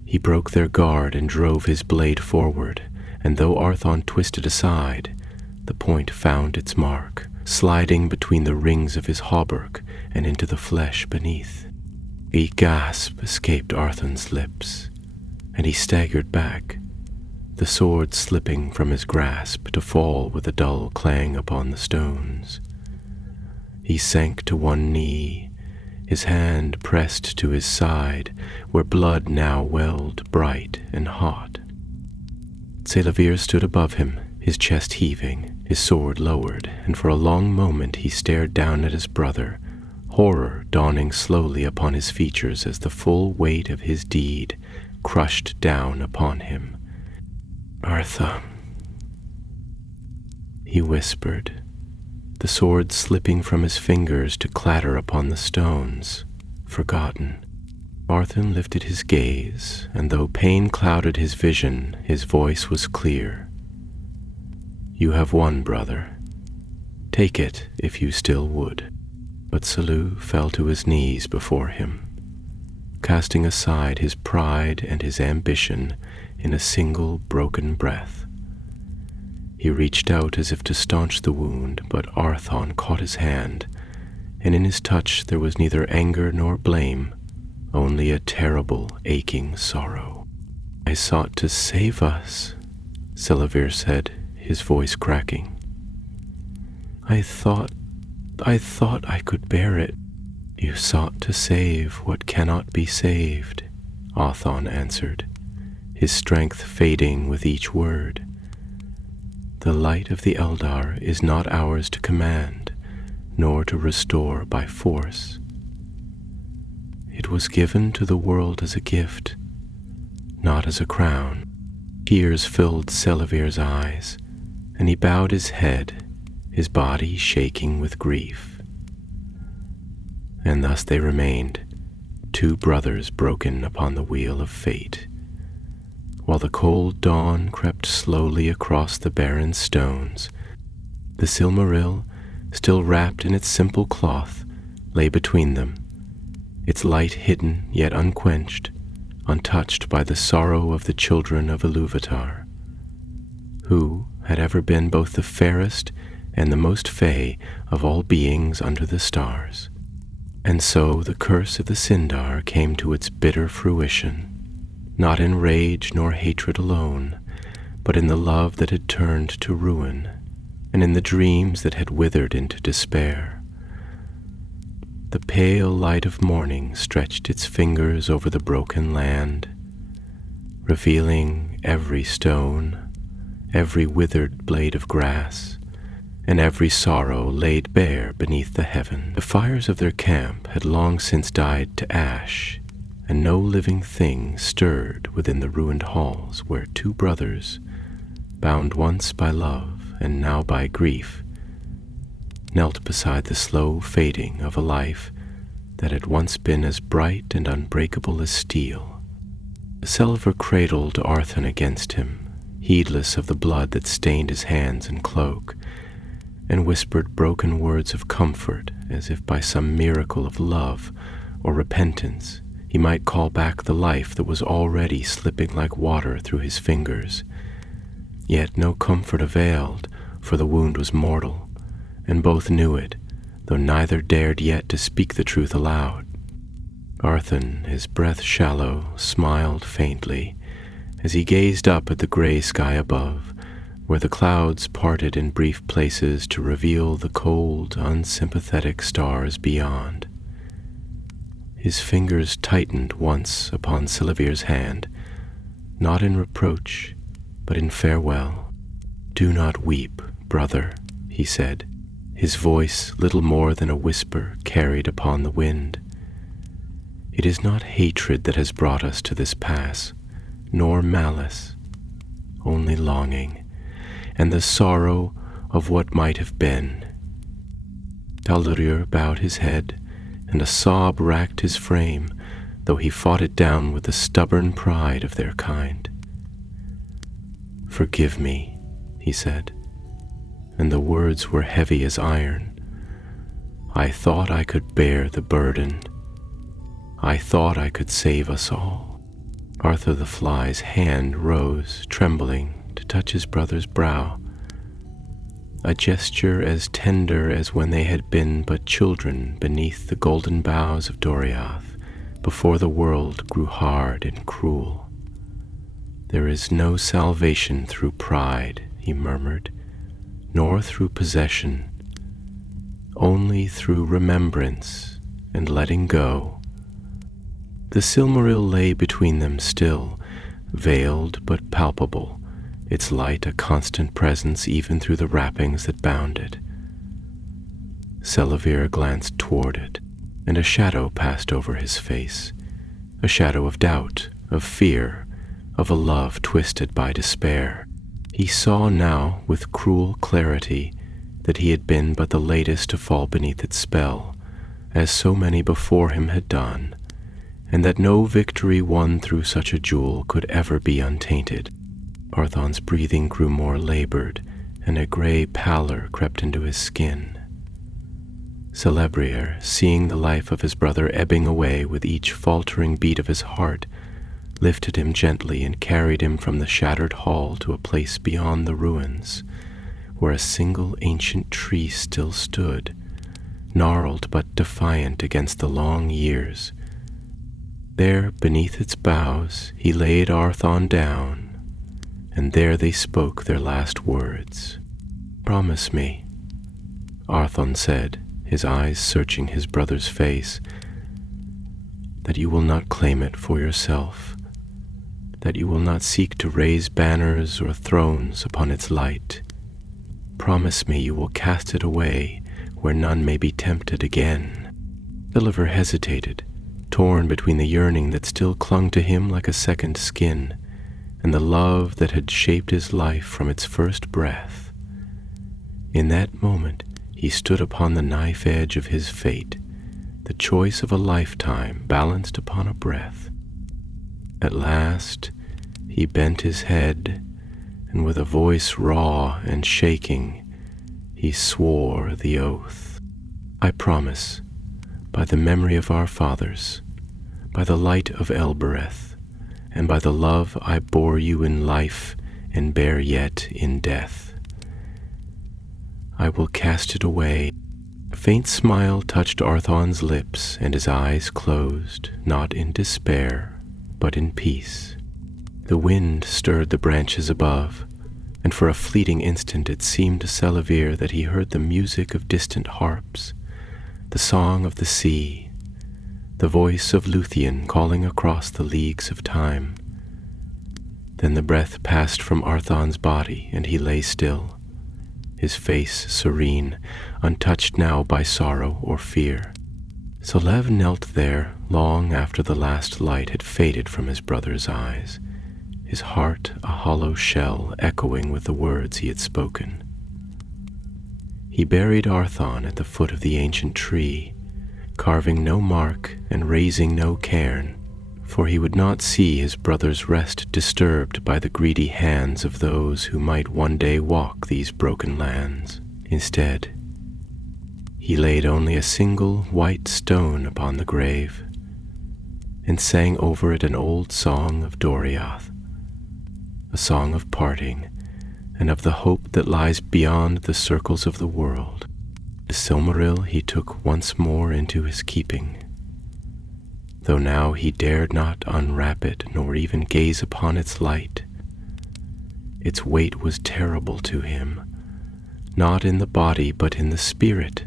he broke their guard and drove his blade forward, and though Arthon twisted aside, the point found its mark, sliding between the rings of his hauberk and into the flesh beneath. A gasp escaped Arthon's lips, and he staggered back, the sword slipping from his grasp to fall with a dull clang upon the stones. He sank to one knee, his hand pressed to his side, where blood now welled bright and hot. Silevir stood above him, his chest heaving, his sword lowered, and for a long moment he stared down at his brother, horror dawning slowly upon his features as the full weight of his deed crushed down upon him. "Arthon," he whispered, the sword slipping from his fingers to clatter upon the stones, forgotten. Arthon lifted his gaze, and though pain clouded his vision, his voice was clear. "You have won, brother. Take it if you still would." But Selû fell to his knees before him, casting aside his pride and his ambition in a single broken breath. He reached out as if to staunch the wound, but Arthon caught his hand, and in his touch there was neither anger nor blame, only a terrible, aching sorrow. "I sought to save us," Silevir said, his voice cracking. I thought I could bear it." "You sought to save what cannot be saved," Arthon answered, his strength fading with each word. "The light of the Eldar is not ours to command, nor to restore by force. It was given to the world as a gift, not as a crown." Tears filled Selevir's eyes, and he bowed his head, his body shaking with grief. And thus they remained, two brothers broken upon the wheel of fate, while the cold dawn crept slowly across the barren stones, the Silmaril, still wrapped in its simple cloth, lay between them, its light hidden yet unquenched, untouched by the sorrow of the children of Ilúvatar, who had ever been both the fairest and the most fey of all beings under the stars. And so the curse of the Sindar came to its bitter fruition, not in rage nor hatred alone, but in the love that had turned to ruin, and in the dreams that had withered into despair. The pale light of morning stretched its fingers over the broken land, revealing every stone, every withered blade of grass, and every sorrow laid bare beneath the heaven. The fires of their camp had long since died to ash, and no living thing stirred within the ruined halls where two brothers, bound once by love and now by grief, knelt beside the slow fading of a life that had once been as bright and unbreakable as steel. Selver cradled Arthun against him, heedless of the blood that stained his hands and cloak, and whispered broken words of comfort as if by some miracle of love or repentance he might call back the life that was already slipping like water through his fingers. Yet no comfort availed, for the wound was mortal, and both knew it, though neither dared yet to speak the truth aloud. Arthun, his breath shallow, smiled faintly as he gazed up at the gray sky above, where the clouds parted in brief places to reveal the cold, unsympathetic stars beyond. His fingers tightened once upon Silivir's hand, not in reproach, but in farewell. "Do not weep, brother," he said, his voice little more than a whisper carried upon the wind. "It is not hatred that has brought us to this pass, nor malice, only longing, and the sorrow of what might have been." Tal'Dorei bowed his head, and a sob racked his frame, though he fought it down with the stubborn pride of their kind. "Forgive me," he said, and the words were heavy as iron. "I thought I could bear the burden. I thought I could save us all." Arthur the Fly's hand rose, trembling, to touch his brother's brow, a gesture as tender as when they had been but children beneath the golden boughs of Doriath, before the world grew hard and cruel. "There is no salvation through pride," he murmured, "nor through possession, only through remembrance and letting go." The Silmaril lay between them still, veiled but palpable, its light a constant presence even through the wrappings that bound it. Silivir glanced toward it, and a shadow passed over his face, a shadow of doubt, of fear, of a love twisted by despair. He saw now with cruel clarity that he had been but the latest to fall beneath its spell, as so many before him had done, and that no victory won through such a jewel could ever be untainted. Arthon's breathing grew more labored, and a gray pallor crept into his skin. Silmarillion, seeing the life of his brother ebbing away with each faltering beat of his heart, lifted him gently and carried him from the shattered hall to a place beyond the ruins, where a single ancient tree still stood, gnarled but defiant against the long years. There, beneath its boughs, he laid Arthon down, and there they spoke their last words. "Promise me," Arthon said, his eyes searching his brother's face, "that you will not claim it for yourself, that you will not seek to raise banners or thrones upon its light. Promise me you will cast it away where none may be tempted again." Silivir hesitated, torn between the yearning that still clung to him like a second skin, and the love that had shaped his life from its first breath. In that moment he stood upon the knife edge of his fate, the choice of a lifetime balanced upon a breath. At last he bent his head, and with a voice raw and shaking, he swore the oath. I promise, by the memory of our fathers, by the light of Elbereth, and by the love I bore you in life and bear yet in death, I will cast it away. A faint smile touched Arthon's lips, and his eyes closed, not in despair, but in peace. The wind stirred the branches above, and for a fleeting instant it seemed to Selavir that he heard the music of distant harps, the song of the sea, the voice of Luthien calling across the leagues of time. Then the breath passed from Arthon's body, and he lay still, his face serene, untouched now by sorrow or fear. So Lev knelt there long after the last light had faded from his brother's eyes, his heart a hollow shell echoing with the words he had spoken. He buried Arthon at the foot of the ancient tree, carving no mark and raising no cairn, for he would not see his brother's rest disturbed by the greedy hands of those who might one day walk these broken lands. Instead, he laid only a single white stone upon the grave, and sang over it an old song of Doriath, a song of parting and of the hope that lies beyond the circles of the world. The Silmaril he took once more into his keeping, though now he dared not unwrap it nor even gaze upon its light. Its weight was terrible to him, not in the body but in the spirit,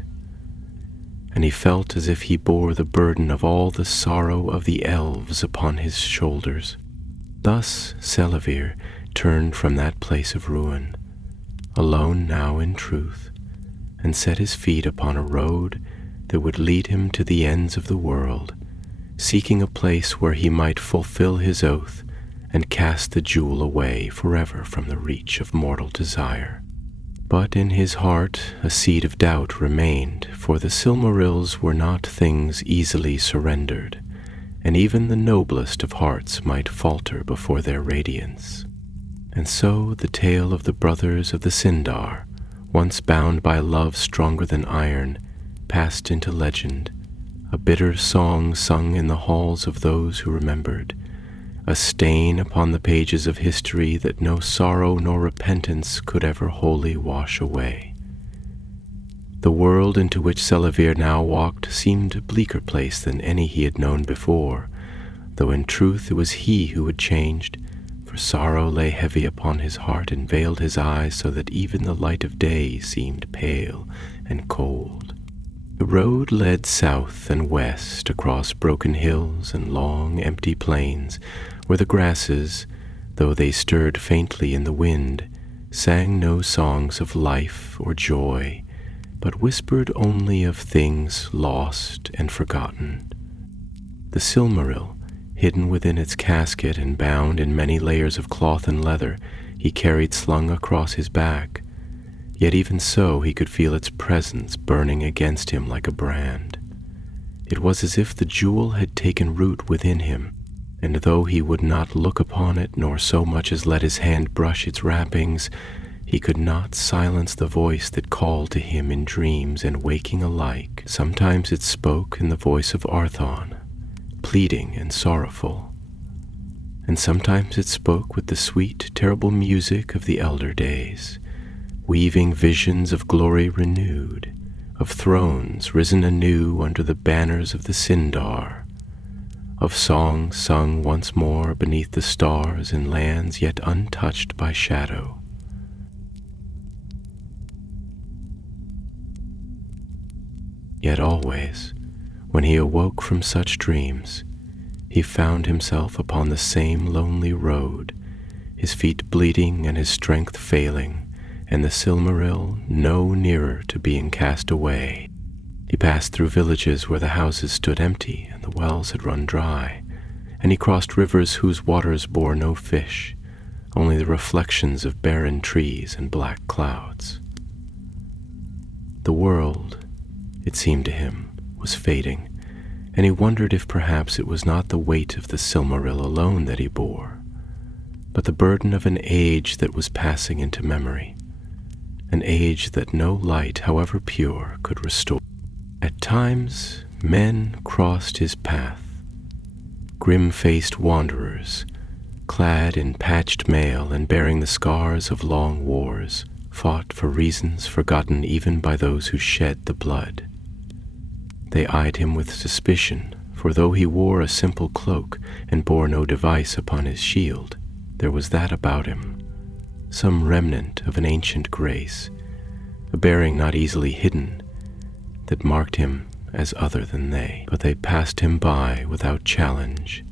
and he felt as if he bore the burden of all the sorrow of the elves upon his shoulders. Thus Selavir turned from that place of ruin, alone now in truth, and set his feet upon a road that would lead him to the ends of the world, seeking a place where he might fulfill his oath and cast the jewel away forever from the reach of mortal desire. But in his heart a seed of doubt remained, for the Silmarils were not things easily surrendered, and even the noblest of hearts might falter before their radiance. And so the tale of the brothers of the Sindar, once bound by love stronger than iron, passed into legend, a bitter song sung in the halls of those who remembered, a stain upon the pages of history that no sorrow nor repentance could ever wholly wash away. The world into which Selavir now walked seemed a bleaker place than any he had known before, though in truth it was he who had changed, for sorrow lay heavy upon his heart and veiled his eyes so that even the light of day seemed pale and cold. The road led south and west across broken hills and long empty plains, where the grasses, though they stirred faintly in the wind, sang no songs of life or joy, but whispered only of things lost and forgotten. The Silmaril, hidden within its casket and bound in many layers of cloth and leather, he carried slung across his back, yet even so he could feel its presence burning against him like a brand. It was as if the jewel had taken root within him, and though he would not look upon it nor so much as let his hand brush its wrappings, he could not silence the voice that called to him in dreams and waking alike. Sometimes it spoke in the voice of Arthon, pleading and sorrowful, and sometimes it spoke with the sweet, terrible music of the elder days, weaving visions of glory renewed, of thrones risen anew under the banners of the Sindar, of songs sung once more beneath the stars in lands yet untouched by shadow. Yet always, when he awoke from such dreams, he found himself upon the same lonely road, his feet bleeding and his strength failing, and the Silmaril no nearer to being cast away. He passed through villages where the houses stood empty and the wells had run dry, and he crossed rivers whose waters bore no fish, only the reflections of barren trees and black clouds. The world, it seemed to him, was fading, and he wondered if perhaps it was not the weight of the Silmaril alone that he bore, but the burden of an age that was passing into memory, an age that no light, however pure, could restore. At times, men crossed his path, grim-faced wanderers, clad in patched mail and bearing the scars of long wars, fought for reasons forgotten even by those who shed the blood. They eyed him with suspicion, for though he wore a simple cloak and bore no device upon his shield, there was that about him, some remnant of an ancient grace, a bearing not easily hidden, that marked him as other than they. But they passed him by without challenge,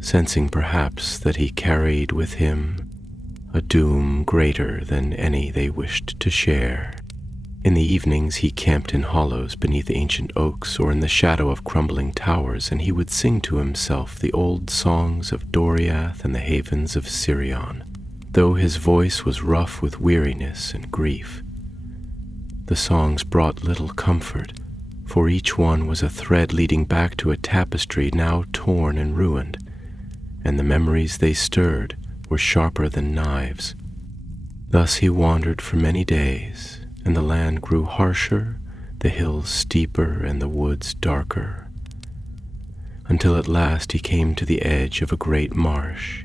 sensing perhaps that he carried with him a doom greater than any they wished to share. In the evenings he camped in hollows beneath ancient oaks or in the shadow of crumbling towers, and he would sing to himself the old songs of Doriath and the havens of Sirion, though his voice was rough with weariness and grief. The songs brought little comfort, for each one was a thread leading back to a tapestry now torn and ruined, and the memories they stirred were sharper than knives. Thus he wandered for many days, and the land grew harsher, the hills steeper, and the woods darker, until at last he came to the edge of a great marsh,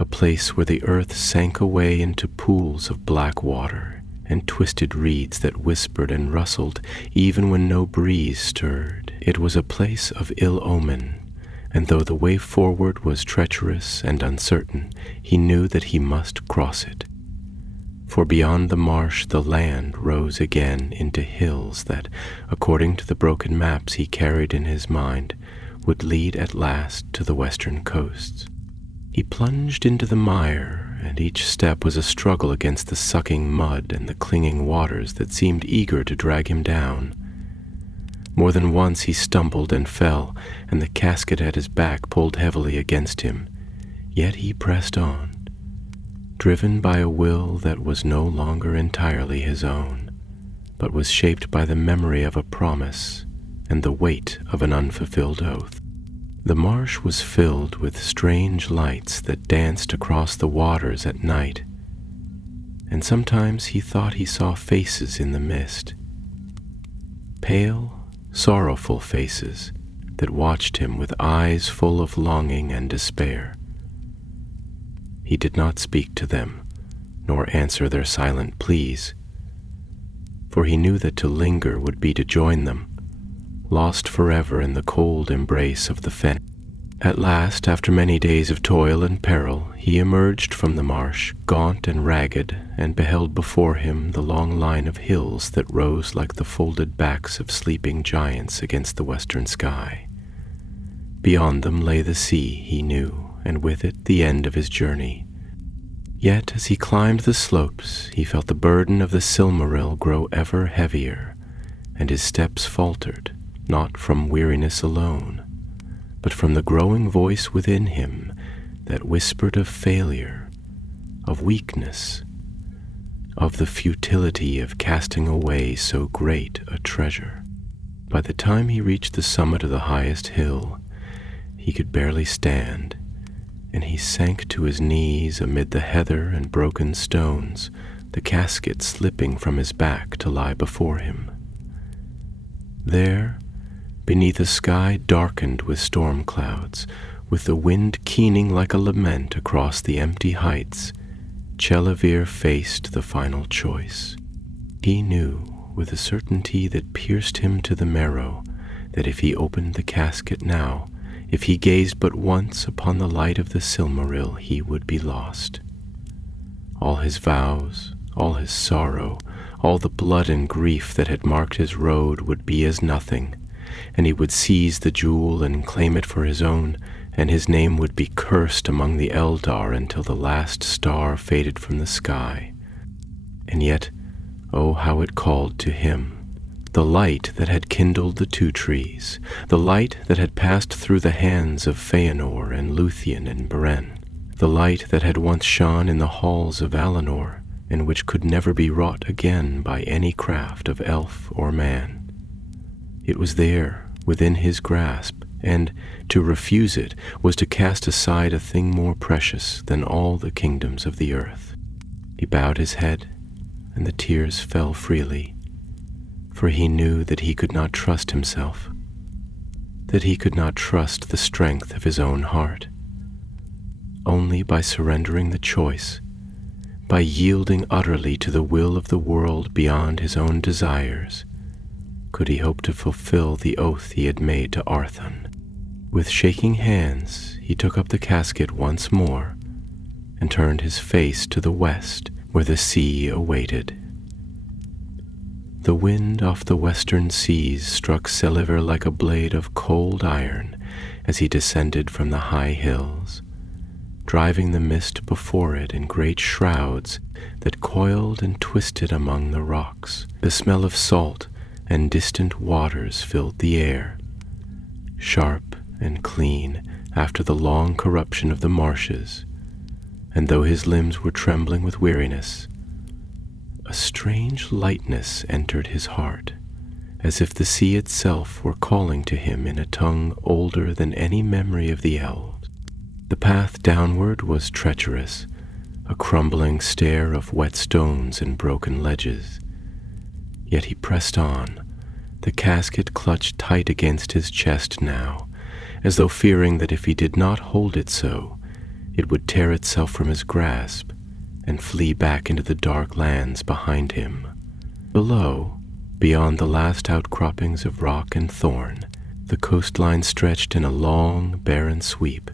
a place where the earth sank away into pools of black water and twisted reeds that whispered and rustled even when no breeze stirred. It was a place of ill omen, and though the way forward was treacherous and uncertain, he knew that he must cross it. For beyond the marsh the land rose again into hills that, according to the broken maps he carried in his mind, would lead at last to the western coasts. He plunged into the mire, and each step was a struggle against the sucking mud and the clinging waters that seemed eager to drag him down. More than once he stumbled and fell, and the casket at his back pulled heavily against him. Yet he pressed on, driven by a will that was no longer entirely his own, but was shaped by the memory of a promise and the weight of an unfulfilled oath. The marsh was filled with strange lights that danced across the waters at night, and sometimes he thought he saw faces in the mist, pale, sorrowful faces that watched him with eyes full of longing and despair. He did not speak to them, nor answer their silent pleas, for he knew that to linger would be to join them, lost forever in the cold embrace of the fen. At last, after many days of toil and peril, he emerged from the marsh, gaunt and ragged, and beheld before him the long line of hills that rose like the folded backs of sleeping giants against the western sky. Beyond them lay the sea, he knew, and with it the end of his journey. Yet as he climbed the slopes, he felt the burden of the Silmaril grow ever heavier, and his steps faltered, not from weariness alone, but from the growing voice within him that whispered of failure, of weakness, of the futility of casting away so great a treasure. By the time he reached the summit of the highest hill, he could barely stand, and he sank to his knees amid the heather and broken stones, the casket slipping from his back to lie before him. There, beneath a sky darkened with storm clouds, with the wind keening like a lament across the empty heights, Chelavir faced the final choice. He knew, with a certainty that pierced him to the marrow, that if he opened the casket now, if he gazed but once upon the light of the Silmaril, he would be lost. All his vows, all his sorrow, all the blood and grief that had marked his road would be as nothing, and he would seize the jewel and claim it for his own, and his name would be cursed among the Eldar until the last star faded from the sky. And yet, oh, how it called to him, the light that had kindled the two trees, the light that had passed through the hands of Feanor and Luthien and Beren, the light that had once shone in the halls of Valinor, and which could never be wrought again by any craft of elf or man. It was there, within his grasp, and to refuse it was to cast aside a thing more precious than all the kingdoms of the earth. He bowed his head, and the tears fell freely, for he knew that he could not trust himself, that he could not trust the strength of his own heart. Only by surrendering the choice, by yielding utterly to the will of the world beyond his own desires, could he hope to fulfill the oath he had made to Arthon. With shaking hands, he took up the casket once more and turned his face to the west, where the sea awaited. The wind off the western seas struck Silver like a blade of cold iron as he descended from the high hills, driving the mist before it in great shrouds that coiled and twisted among the rocks. The smell of salt and distant waters filled the air, sharp and clean after the long corruption of the marshes, and though his limbs were trembling with weariness, a strange lightness entered his heart, as if the sea itself were calling to him in a tongue older than any memory of the elves. The path downward was treacherous, a crumbling stair of wet stones and broken ledges. Yet he pressed on, the casket clutched tight against his chest now, as though fearing that if he did not hold it so, it would tear itself from his grasp and flee back into the dark lands behind him. Below, beyond the last outcroppings of rock and thorn, the coastline stretched in a long, barren sweep,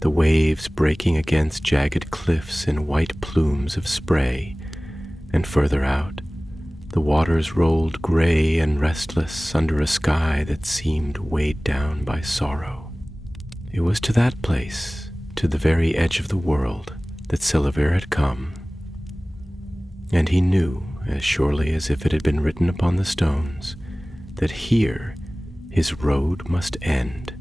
the waves breaking against jagged cliffs in white plumes of spray, and further out, the waters rolled gray and restless under a sky that seemed weighed down by sorrow. It was to that place, to the very edge of the world, that Silver had come, and he knew, as surely as if it had been written upon the stones, that here his road must end.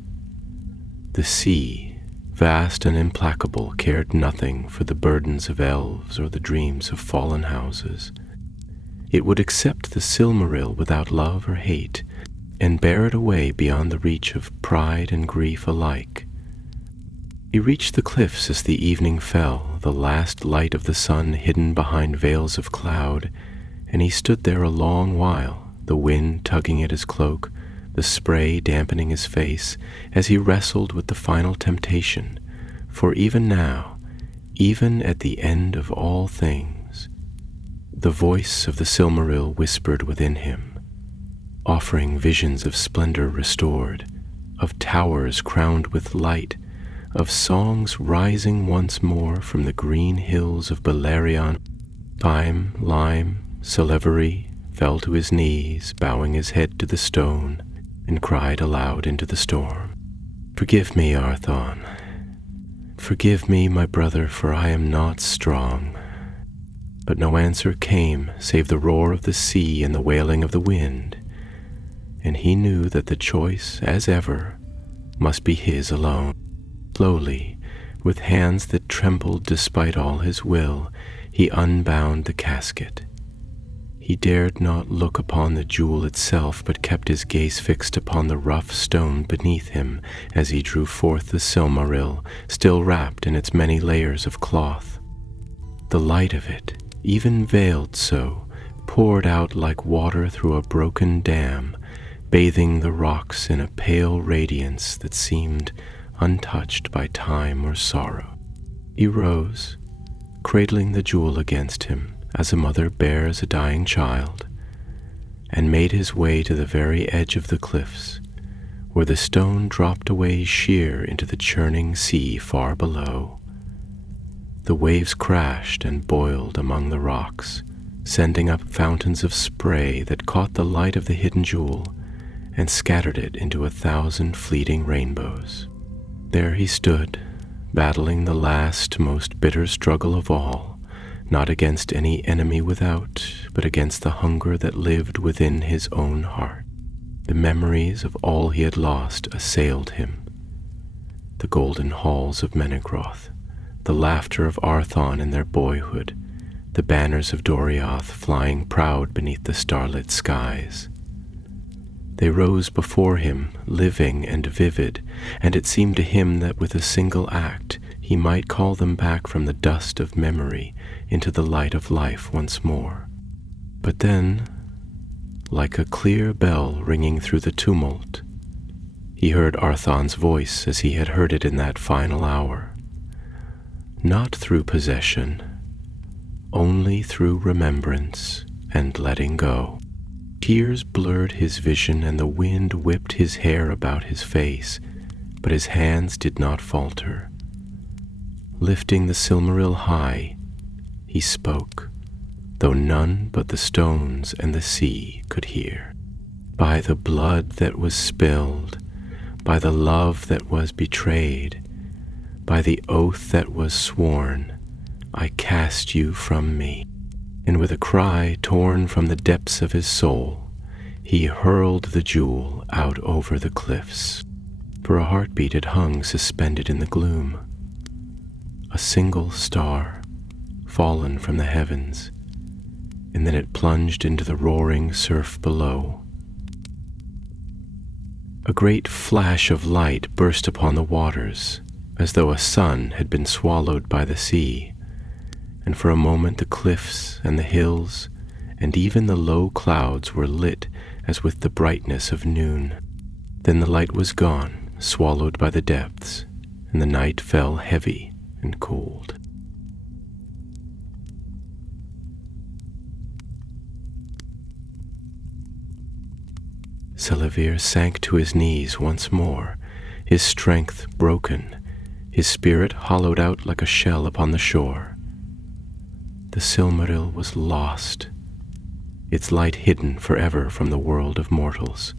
The sea, vast and implacable, cared nothing for the burdens of elves or the dreams of fallen houses. It would accept the Silmaril without love or hate, and bear it away beyond the reach of pride and grief alike. He reached the cliffs as the evening fell, the last light of the sun hidden behind veils of cloud, and he stood there a long while, the wind tugging at his cloak, the spray dampening his face, as he wrestled with the final temptation. For even now, even at the end of all things, the voice of the Silmaril whispered within him, offering visions of splendor restored, of towers crowned with light, of songs rising once more from the green hills of Belerion. Time, Lime, Silvery fell to his knees, bowing his head to the stone, and cried aloud into the storm, "Forgive me, Arthon. Forgive me, my brother, for I am not strong." But no answer came save the roar of the sea and the wailing of the wind, and he knew that the choice, as ever, must be his alone. Slowly, with hands that trembled despite all his will, he unbound the casket. He dared not look upon the jewel itself, but kept his gaze fixed upon the rough stone beneath him as he drew forth the Silmaril, still wrapped in its many layers of cloth. The light of it, even veiled so, poured out like water through a broken dam, bathing the rocks in a pale radiance that seemed untouched by time or sorrow. He rose, cradling the jewel against him as a mother bears a dying child, and made his way to the very edge of the cliffs, where the stone dropped away sheer into the churning sea far below. The waves crashed and boiled among the rocks, sending up fountains of spray that caught the light of the hidden jewel and scattered it into 1,000 fleeting rainbows. There he stood, battling the last, most bitter struggle of all, not against any enemy without, but against the hunger that lived within his own heart. The memories of all he had lost assailed him. The golden halls of Menegroth, the laughter of Arthon in their boyhood, the banners of Doriath flying proud beneath the starlit skies. They rose before him, living and vivid, and it seemed to him that with a single act he might call them back from the dust of memory into the light of life once more. But then, like a clear bell ringing through the tumult, he heard Arthon's voice as he had heard it in that final hour. Not through possession, only through remembrance and letting go. Tears blurred his vision and the wind whipped his hair about his face, but his hands did not falter. Lifting the Silmaril high, he spoke, though none but the stones and the sea could hear. By the blood that was spilled, by the love that was betrayed, by the oath that was sworn, I cast you from me. And with a cry torn from the depths of his soul, he hurled the jewel out over the cliffs. For a heartbeat it hung suspended in the gloom. A single star, fallen from the heavens, and then it plunged into the roaring surf below. A great flash of light burst upon the waters, as though a sun had been swallowed by the sea, and for a moment the cliffs and the hills and even the low clouds were lit as with the brightness of noon. Then the light was gone, swallowed by the depths, and the night fell heavy and cold. Selavir sank to his knees once more, his strength broken, his spirit hollowed out like a shell upon the shore. The Silmaril was lost, its light hidden forever from the world of mortals,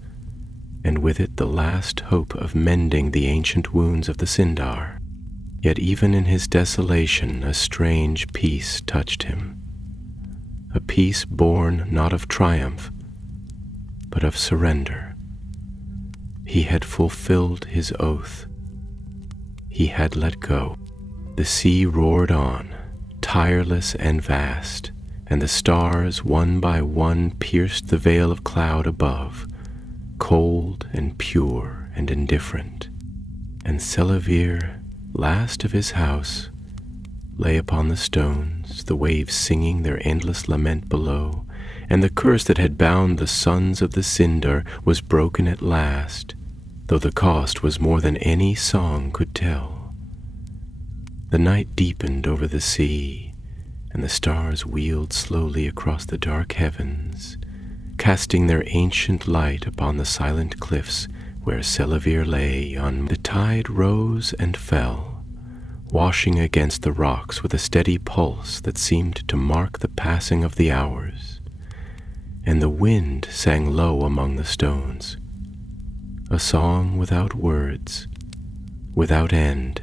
and with it the last hope of mending the ancient wounds of the Sindar. Yet even in his desolation a strange peace touched him, a peace born not of triumph, but of surrender. He had fulfilled his oath. He had let go. The sea roared on, tireless and vast, and the stars one by one pierced the veil of cloud above, cold and pure and indifferent. And Selavir, last of his house, lay upon the stones, the waves singing their endless lament below, and the curse that had bound the sons of the Sindar was broken at last, though the cost was more than any song could tell. The night deepened over the sea, and the stars wheeled slowly across the dark heavens, casting their ancient light upon the silent cliffs where Selavir lay. On the tide rose and fell, washing against the rocks with a steady pulse that seemed to mark the passing of the hours, and the wind sang low among the stones, a song without words, without end.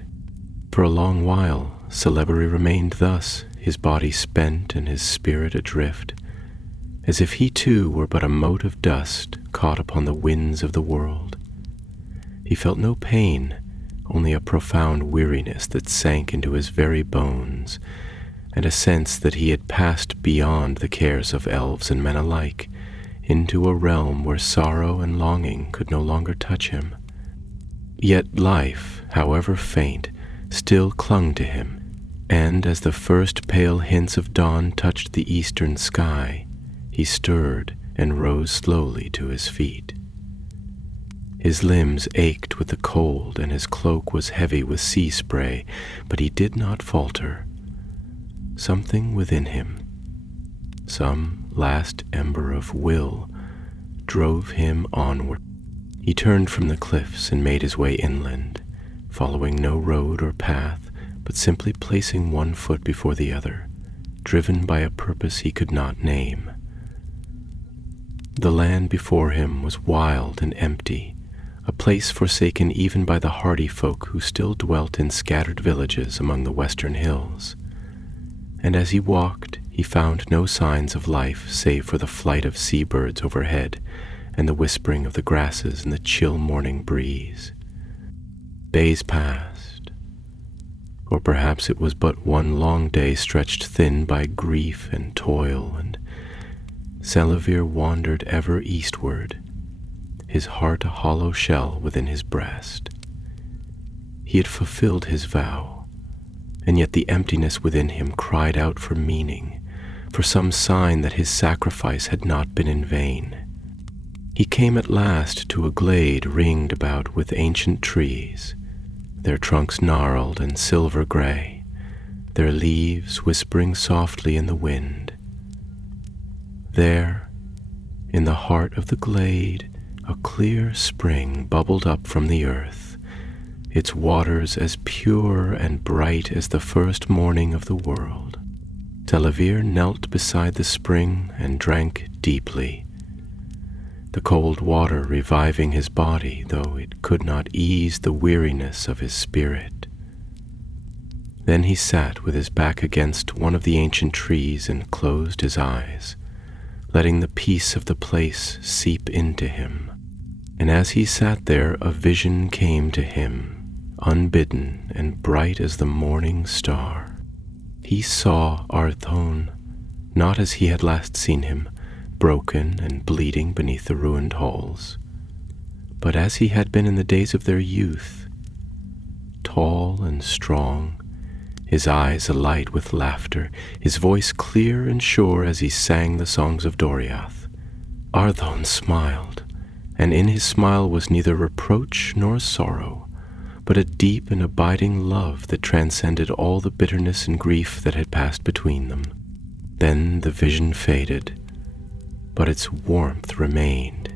For a long while Selavir remained thus, his body spent and his spirit adrift, as if he too were but a mote of dust caught upon the winds of the world. He felt no pain, only a profound weariness that sank into his very bones, and a sense that he had passed beyond the cares of elves and men alike, into a realm where sorrow and longing could no longer touch him. Yet life, however faint, still clung to him, and as the first pale hints of dawn touched the eastern sky, he stirred and rose slowly to his feet. His limbs ached with the cold, and his cloak was heavy with sea spray, but he did not falter. Something within him, some last ember of will, drove him onward. He turned from the cliffs and made his way inland, following no road or path, but simply placing one foot before the other, driven by a purpose he could not name. The land before him was wild and empty, a place forsaken even by the hardy folk who still dwelt in scattered villages among the western hills. And as he walked, he found no signs of life save for the flight of seabirds overhead and the whispering of the grasses in the chill morning breeze. Days passed, or perhaps it was but one long day stretched thin by grief and toil, and Selavir wandered ever eastward, his heart a hollow shell within his breast. He had fulfilled his vow, and yet the emptiness within him cried out for meaning, for some sign that his sacrifice had not been in vain. He came at last to a glade ringed about with ancient trees, their trunks gnarled and silver gray, their leaves whispering softly in the wind. There, in the heart of the glade, a clear spring bubbled up from the earth, its waters as pure and bright as the first morning of the world. Selavir knelt beside the spring and drank deeply, the cold water reviving his body, though it could not ease the weariness of his spirit. Then he sat with his back against one of the ancient trees and closed his eyes, letting the peace of the place seep into him. And as he sat there, a vision came to him, unbidden and bright as the morning star. He saw Arthon, not as he had last seen him, broken and bleeding beneath the ruined halls, but as he had been in the days of their youth, tall and strong, his eyes alight with laughter, his voice clear and sure as he sang the songs of Doriath. Arthon smiled, and in his smile was neither reproach nor sorrow, but a deep and abiding love that transcended all the bitterness and grief that had passed between them. Then the vision faded, but its warmth remained,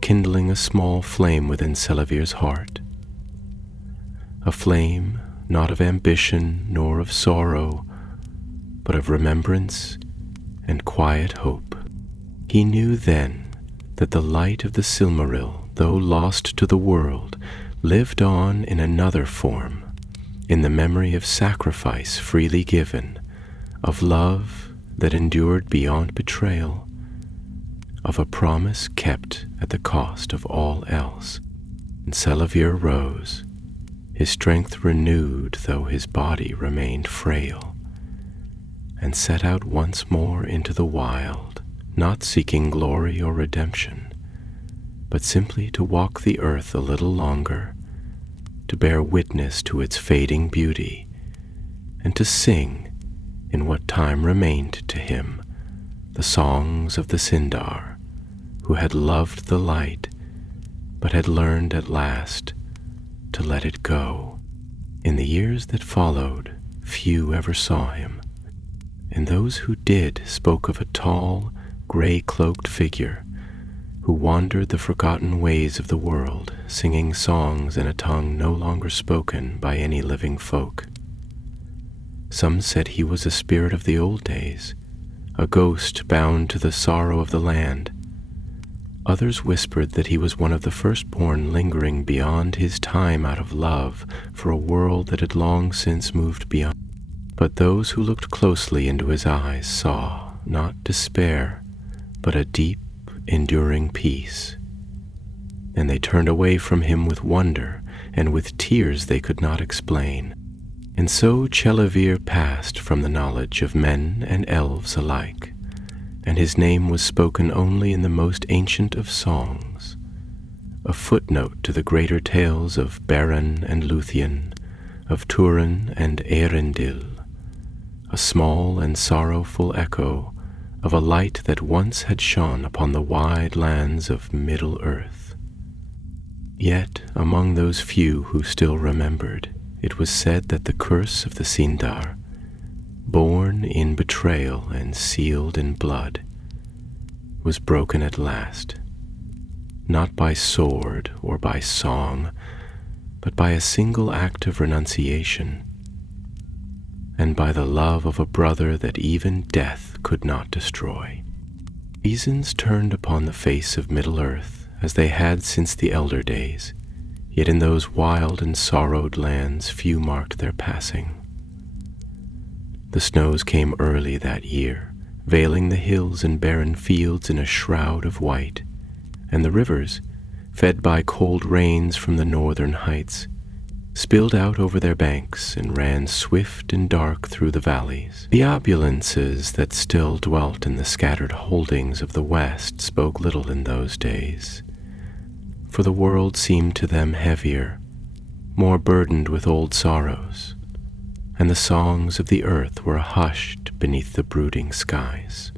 kindling a small flame within Selavir's heart. A flame not of ambition nor of sorrow, but of remembrance and quiet hope. He knew then that the light of the Silmaril, though lost to the world, lived on in another form, in the memory of sacrifice freely given, of love that endured beyond betrayal, of a promise kept at the cost of all else. And Selavir rose, his strength renewed though his body remained frail, and set out once more into the wild, not seeking glory or redemption, but simply to walk the earth a little longer, to bear witness to its fading beauty, and to sing, in what time remained to him, the songs of the Sindar, who had loved the light, but had learned at last to let it go. In the years that followed, few ever saw him, and those who did spoke of a tall, gray-cloaked figure who wandered the forgotten ways of the world, singing songs in a tongue no longer spoken by any living folk. Some said he was a spirit of the old days, a ghost bound to the sorrow of the land. Others whispered that he was one of the firstborn lingering beyond his time out of love for a world that had long since moved beyond. But those who looked closely into his eyes saw not despair, but a deep, enduring peace. And they turned away from him with wonder and with tears they could not explain. And so Selavir passed from the knowledge of men and elves alike, and his name was spoken only in the most ancient of songs, a footnote to the greater tales of Beren and Luthien, of Turin and Eärendil, a small and sorrowful echo of a light that once had shone upon the wide lands of Middle-earth. Yet among those few who still remembered, it was said that the curse of the Sindar, born in betrayal and sealed in blood, was broken at last, not by sword or by song, but by a single act of renunciation, and by the love of a brother that even death could not destroy. Seasons turned upon the face of Middle-earth as they had since the elder days, yet in those wild and sorrowed lands few marked their passing. The snows came early that year, veiling the hills and barren fields in a shroud of white, and the rivers, fed by cold rains from the northern heights, spilled out over their banks and ran swift and dark through the valleys. The ambulances that still dwelt in the scattered holdings of the West spoke little in those days, for the world seemed to them heavier, more burdened with old sorrows, and the songs of the earth were hushed beneath the brooding skies.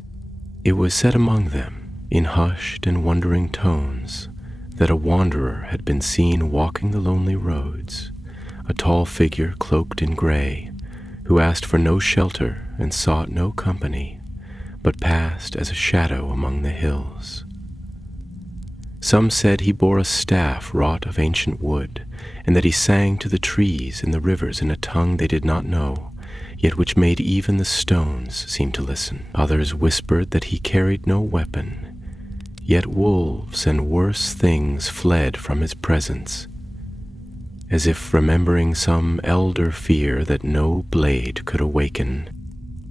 It was said among them, in hushed and wondering tones, that a wanderer had been seen walking the lonely roads, a tall figure cloaked in gray, who asked for no shelter and sought no company, but passed as a shadow among the hills. Some said he bore a staff wrought of ancient wood, and that he sang to the trees and the rivers in a tongue they did not know, yet which made even the stones seem to listen. Others whispered that he carried no weapon, yet wolves and worse things fled from his presence, as if remembering some elder fear that no blade could awaken.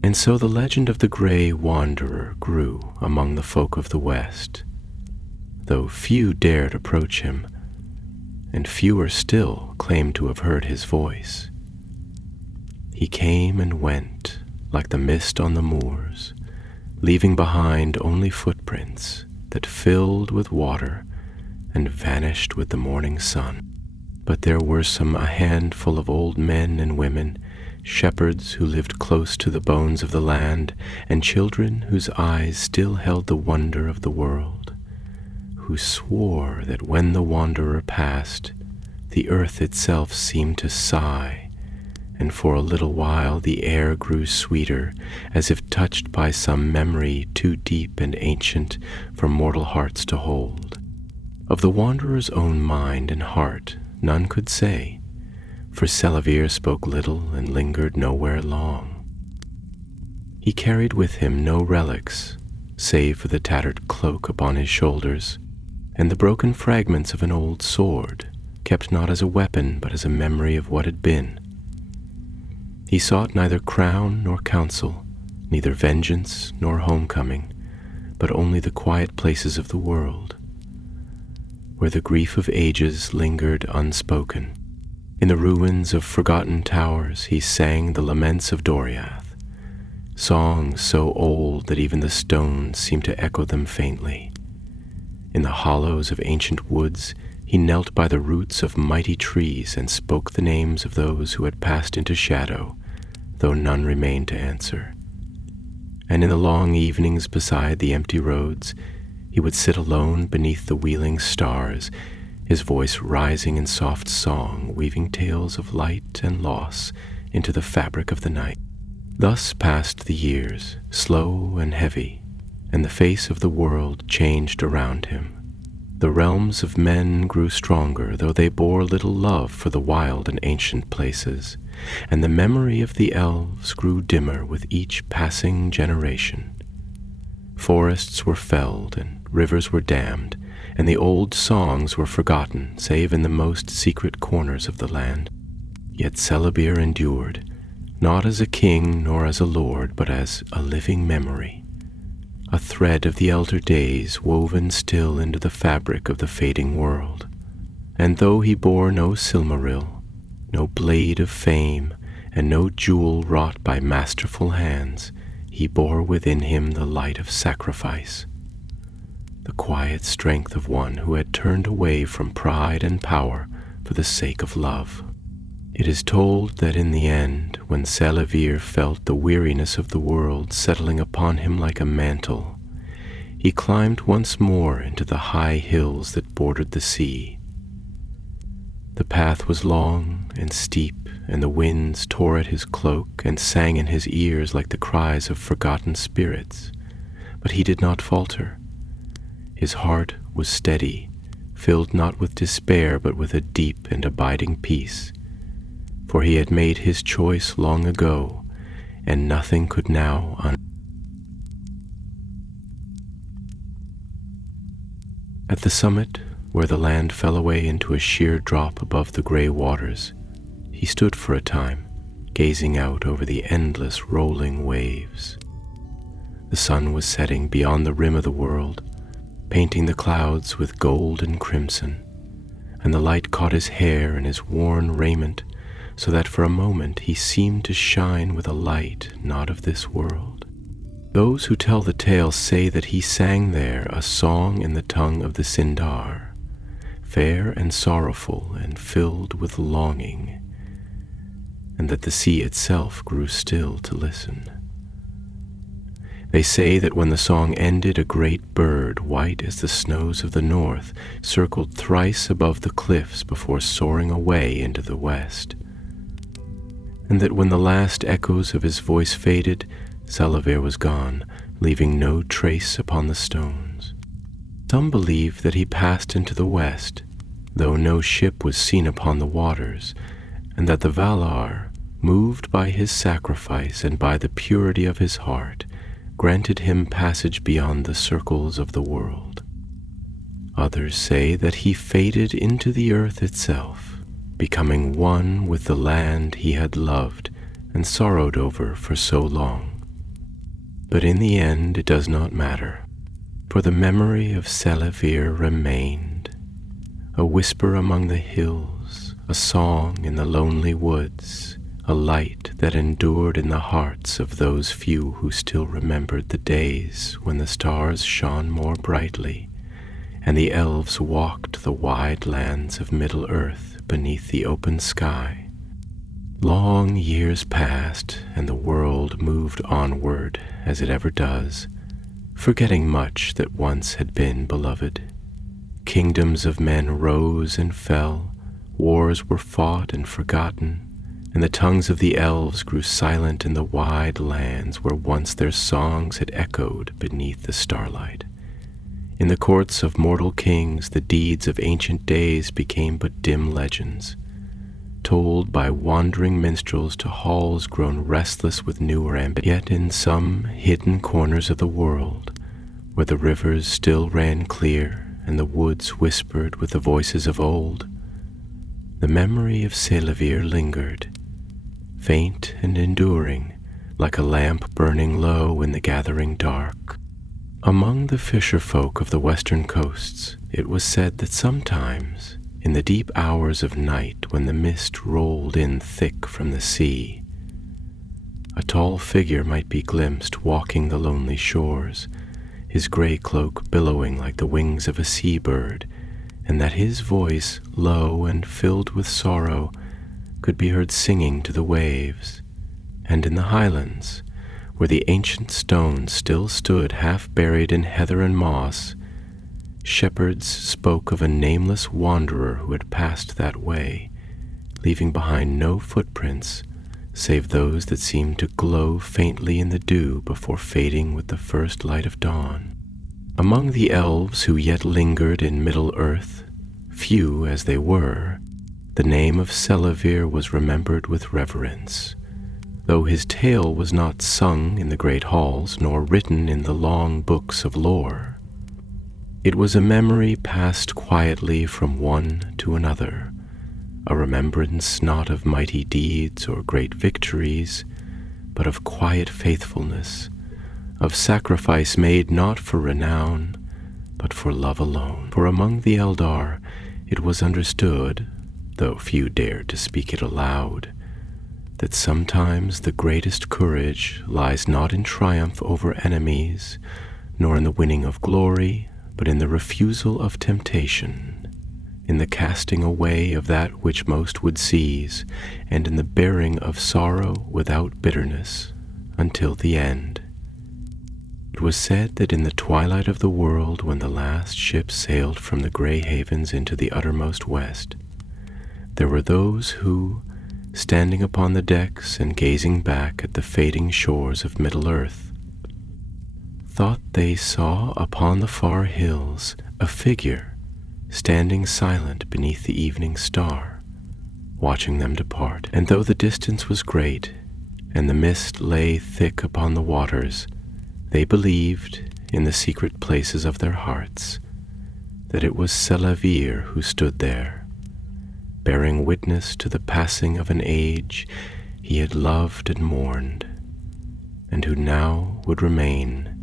And so the legend of the gray wanderer grew among the folk of the West, though few dared approach him, and fewer still claimed to have heard his voice. He came and went like the mist on the moors, leaving behind only footprints that filled with water and vanished with the morning sun. But there were a handful of old men and women, shepherds who lived close to the bones of the land, and children whose eyes still held the wonder of the world, who swore that when the wanderer passed, the earth itself seemed to sigh, and for a little while the air grew sweeter, as if touched by some memory too deep and ancient for mortal hearts to hold. Of the wanderer's own mind and heart none could say, for Selavir spoke little and lingered nowhere long. He carried with him no relics, save for the tattered cloak upon his shoulders, and the broken fragments of an old sword, kept not as a weapon but as a memory of what had been. He sought neither crown nor counsel, neither vengeance nor homecoming, but only the quiet places of the world, where the grief of ages lingered unspoken. In the ruins of forgotten towers he sang the laments of Doriath, songs so old that even the stones seemed to echo them faintly. In the hollows of ancient woods he knelt by the roots of mighty trees and spoke the names of those who had passed into shadow, though none remained to answer. And in the long evenings beside the empty roads, he would sit alone beneath the wheeling stars, his voice rising in soft song, weaving tales of light and loss into the fabric of the night. Thus passed the years, slow and heavy, and the face of the world changed around him. The realms of men grew stronger, though they bore little love for the wild and ancient places, and the memory of the elves grew dimmer with each passing generation. Forests were felled and rivers were dammed, and the old songs were forgotten save in the most secret corners of the land. Yet Celeber endured, not as a king nor as a lord, but as a living memory, a thread of the elder days woven still into the fabric of the fading world. And though he bore no Silmaril, no blade of fame, and no jewel wrought by masterful hands, he bore within him the light of sacrifice, the quiet strength of one who had turned away from pride and power for the sake of love. It is told that in the end, when Selavir felt the weariness of the world settling upon him like a mantle, he climbed once more into the high hills that bordered the sea. The path was long and steep, and the winds tore at his cloak and sang in his ears like the cries of forgotten spirits, but he did not falter. His heart was steady, filled not with despair but with a deep and abiding peace, for he had made his choice long ago, and nothing could now At the summit, where the land fell away into a sheer drop above the gray waters, he stood for a time, gazing out over the endless rolling waves. The sun was setting beyond the rim of the world, painting the clouds with gold and crimson, and the light caught his hair and his worn raiment, so that for a moment he seemed to shine with a light not of this world. Those who tell the tale say that he sang there a song in the tongue of the Sindar, fair and sorrowful and filled with longing, and that the sea itself grew still to listen. They say that when the song ended, a great bird, white as the snows of the north, circled thrice above the cliffs before soaring away into the west, and that when the last echoes of his voice faded, Salavir was gone, leaving no trace upon the stones. Some believe that he passed into the west, though no ship was seen upon the waters, and that the Valar, moved by his sacrifice and by the purity of his heart, granted him passage beyond the circles of the world. Others say that he faded into the earth itself, becoming one with the land he had loved and sorrowed over for so long. But in the end it does not matter, for the memory of Salavir remained, a whisper among the hills, a song in the lonely woods, a light that endured in the hearts of those few who still remembered the days when the stars shone more brightly, and the elves walked the wide lands of Middle-earth beneath the open sky. Long years passed, and the world moved onward as it ever does, forgetting much that once had been beloved. Kingdoms of men rose and fell, wars were fought and forgotten, and the tongues of the elves grew silent in the wide lands where once their songs had echoed beneath the starlight. In the courts of mortal kings, the deeds of ancient days became but dim legends, told by wandering minstrels to halls grown restless with newer ambition. Yet in some hidden corners of the world, where the rivers still ran clear and the woods whispered with the voices of old, the memory of Salavir lingered, faint and enduring, like a lamp burning low in the gathering dark. Among the fisher folk of the western coasts, it was said that sometimes, in the deep hours of night when the mist rolled in thick from the sea, a tall figure might be glimpsed walking the lonely shores, his gray cloak billowing like the wings of a seabird, and that his voice, low and filled with sorrow, could be heard singing to the waves. And in the highlands, where the ancient stones still stood half buried in heather and moss, shepherds spoke of a nameless wanderer who had passed that way, leaving behind no footprints save those that seemed to glow faintly in the dew before fading with the first light of dawn. Among the elves who yet lingered in Middle-earth, few as they were, the name of Salavir was remembered with reverence, though his tale was not sung in the great halls nor written in the long books of lore. It was a memory passed quietly from one to another, a remembrance not of mighty deeds or great victories, but of quiet faithfulness, of sacrifice made not for renown, but for love alone. For among the Eldar it was understood, though few dared to speak it aloud, that sometimes the greatest courage lies not in triumph over enemies, nor in the winning of glory, but in the refusal of temptation, in the casting away of that which most would seize, and in the bearing of sorrow without bitterness until the end. It was said that in the twilight of the world, when the last ship sailed from the gray havens into the uttermost west, there were those who, standing upon the decks and gazing back at the fading shores of Middle-earth, thought they saw upon the far hills a figure standing silent beneath the evening star, watching them depart. And though the distance was great and the mist lay thick upon the waters, they believed, in the secret places of their hearts, that it was Salavir who stood there, bearing witness to the passing of an age he had loved and mourned, and who now would remain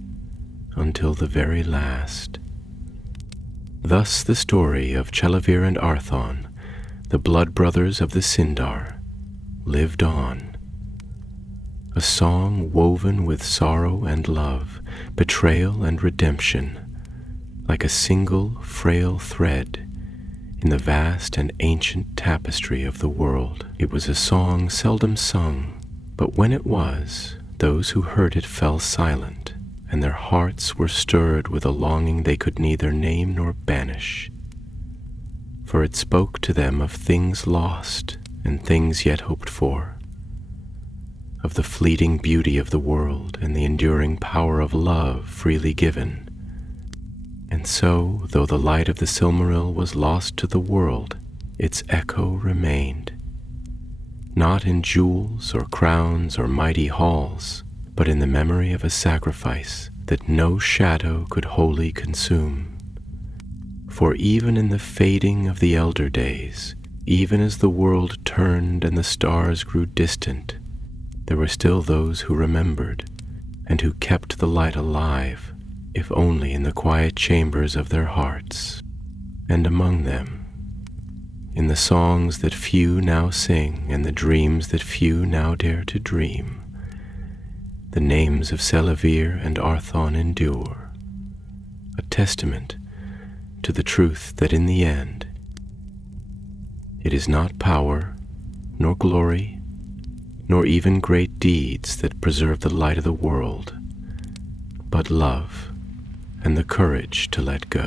until the very last. Thus the story of Chalavir and Arthon, the blood brothers of the Sindar, lived on, a song woven with sorrow and love, betrayal and redemption, like a single frail thread In the vast and ancient tapestry of the world, it was a song seldom sung, but when it was, those who heard it fell silent, and their hearts were stirred with a longing they could neither name nor banish. For it spoke to them of things lost and things yet hoped for, of the fleeting beauty of the world and the enduring power of love freely given. And so, though the light of the Silmaril was lost to the world, its echo remained, not in jewels or crowns or mighty halls, but in the memory of a sacrifice that no shadow could wholly consume. For even in the fading of the elder days, even as the world turned and the stars grew distant, there were still those who remembered, and who kept the light alive, if only in the quiet chambers of their hearts. And among them, in the songs that few now sing and the dreams that few now dare to dream, the names of Selavir and Arthon endure, a testament to the truth that in the end, it is not power, nor glory, nor even great deeds that preserve the light of the world, but love and the courage to let go.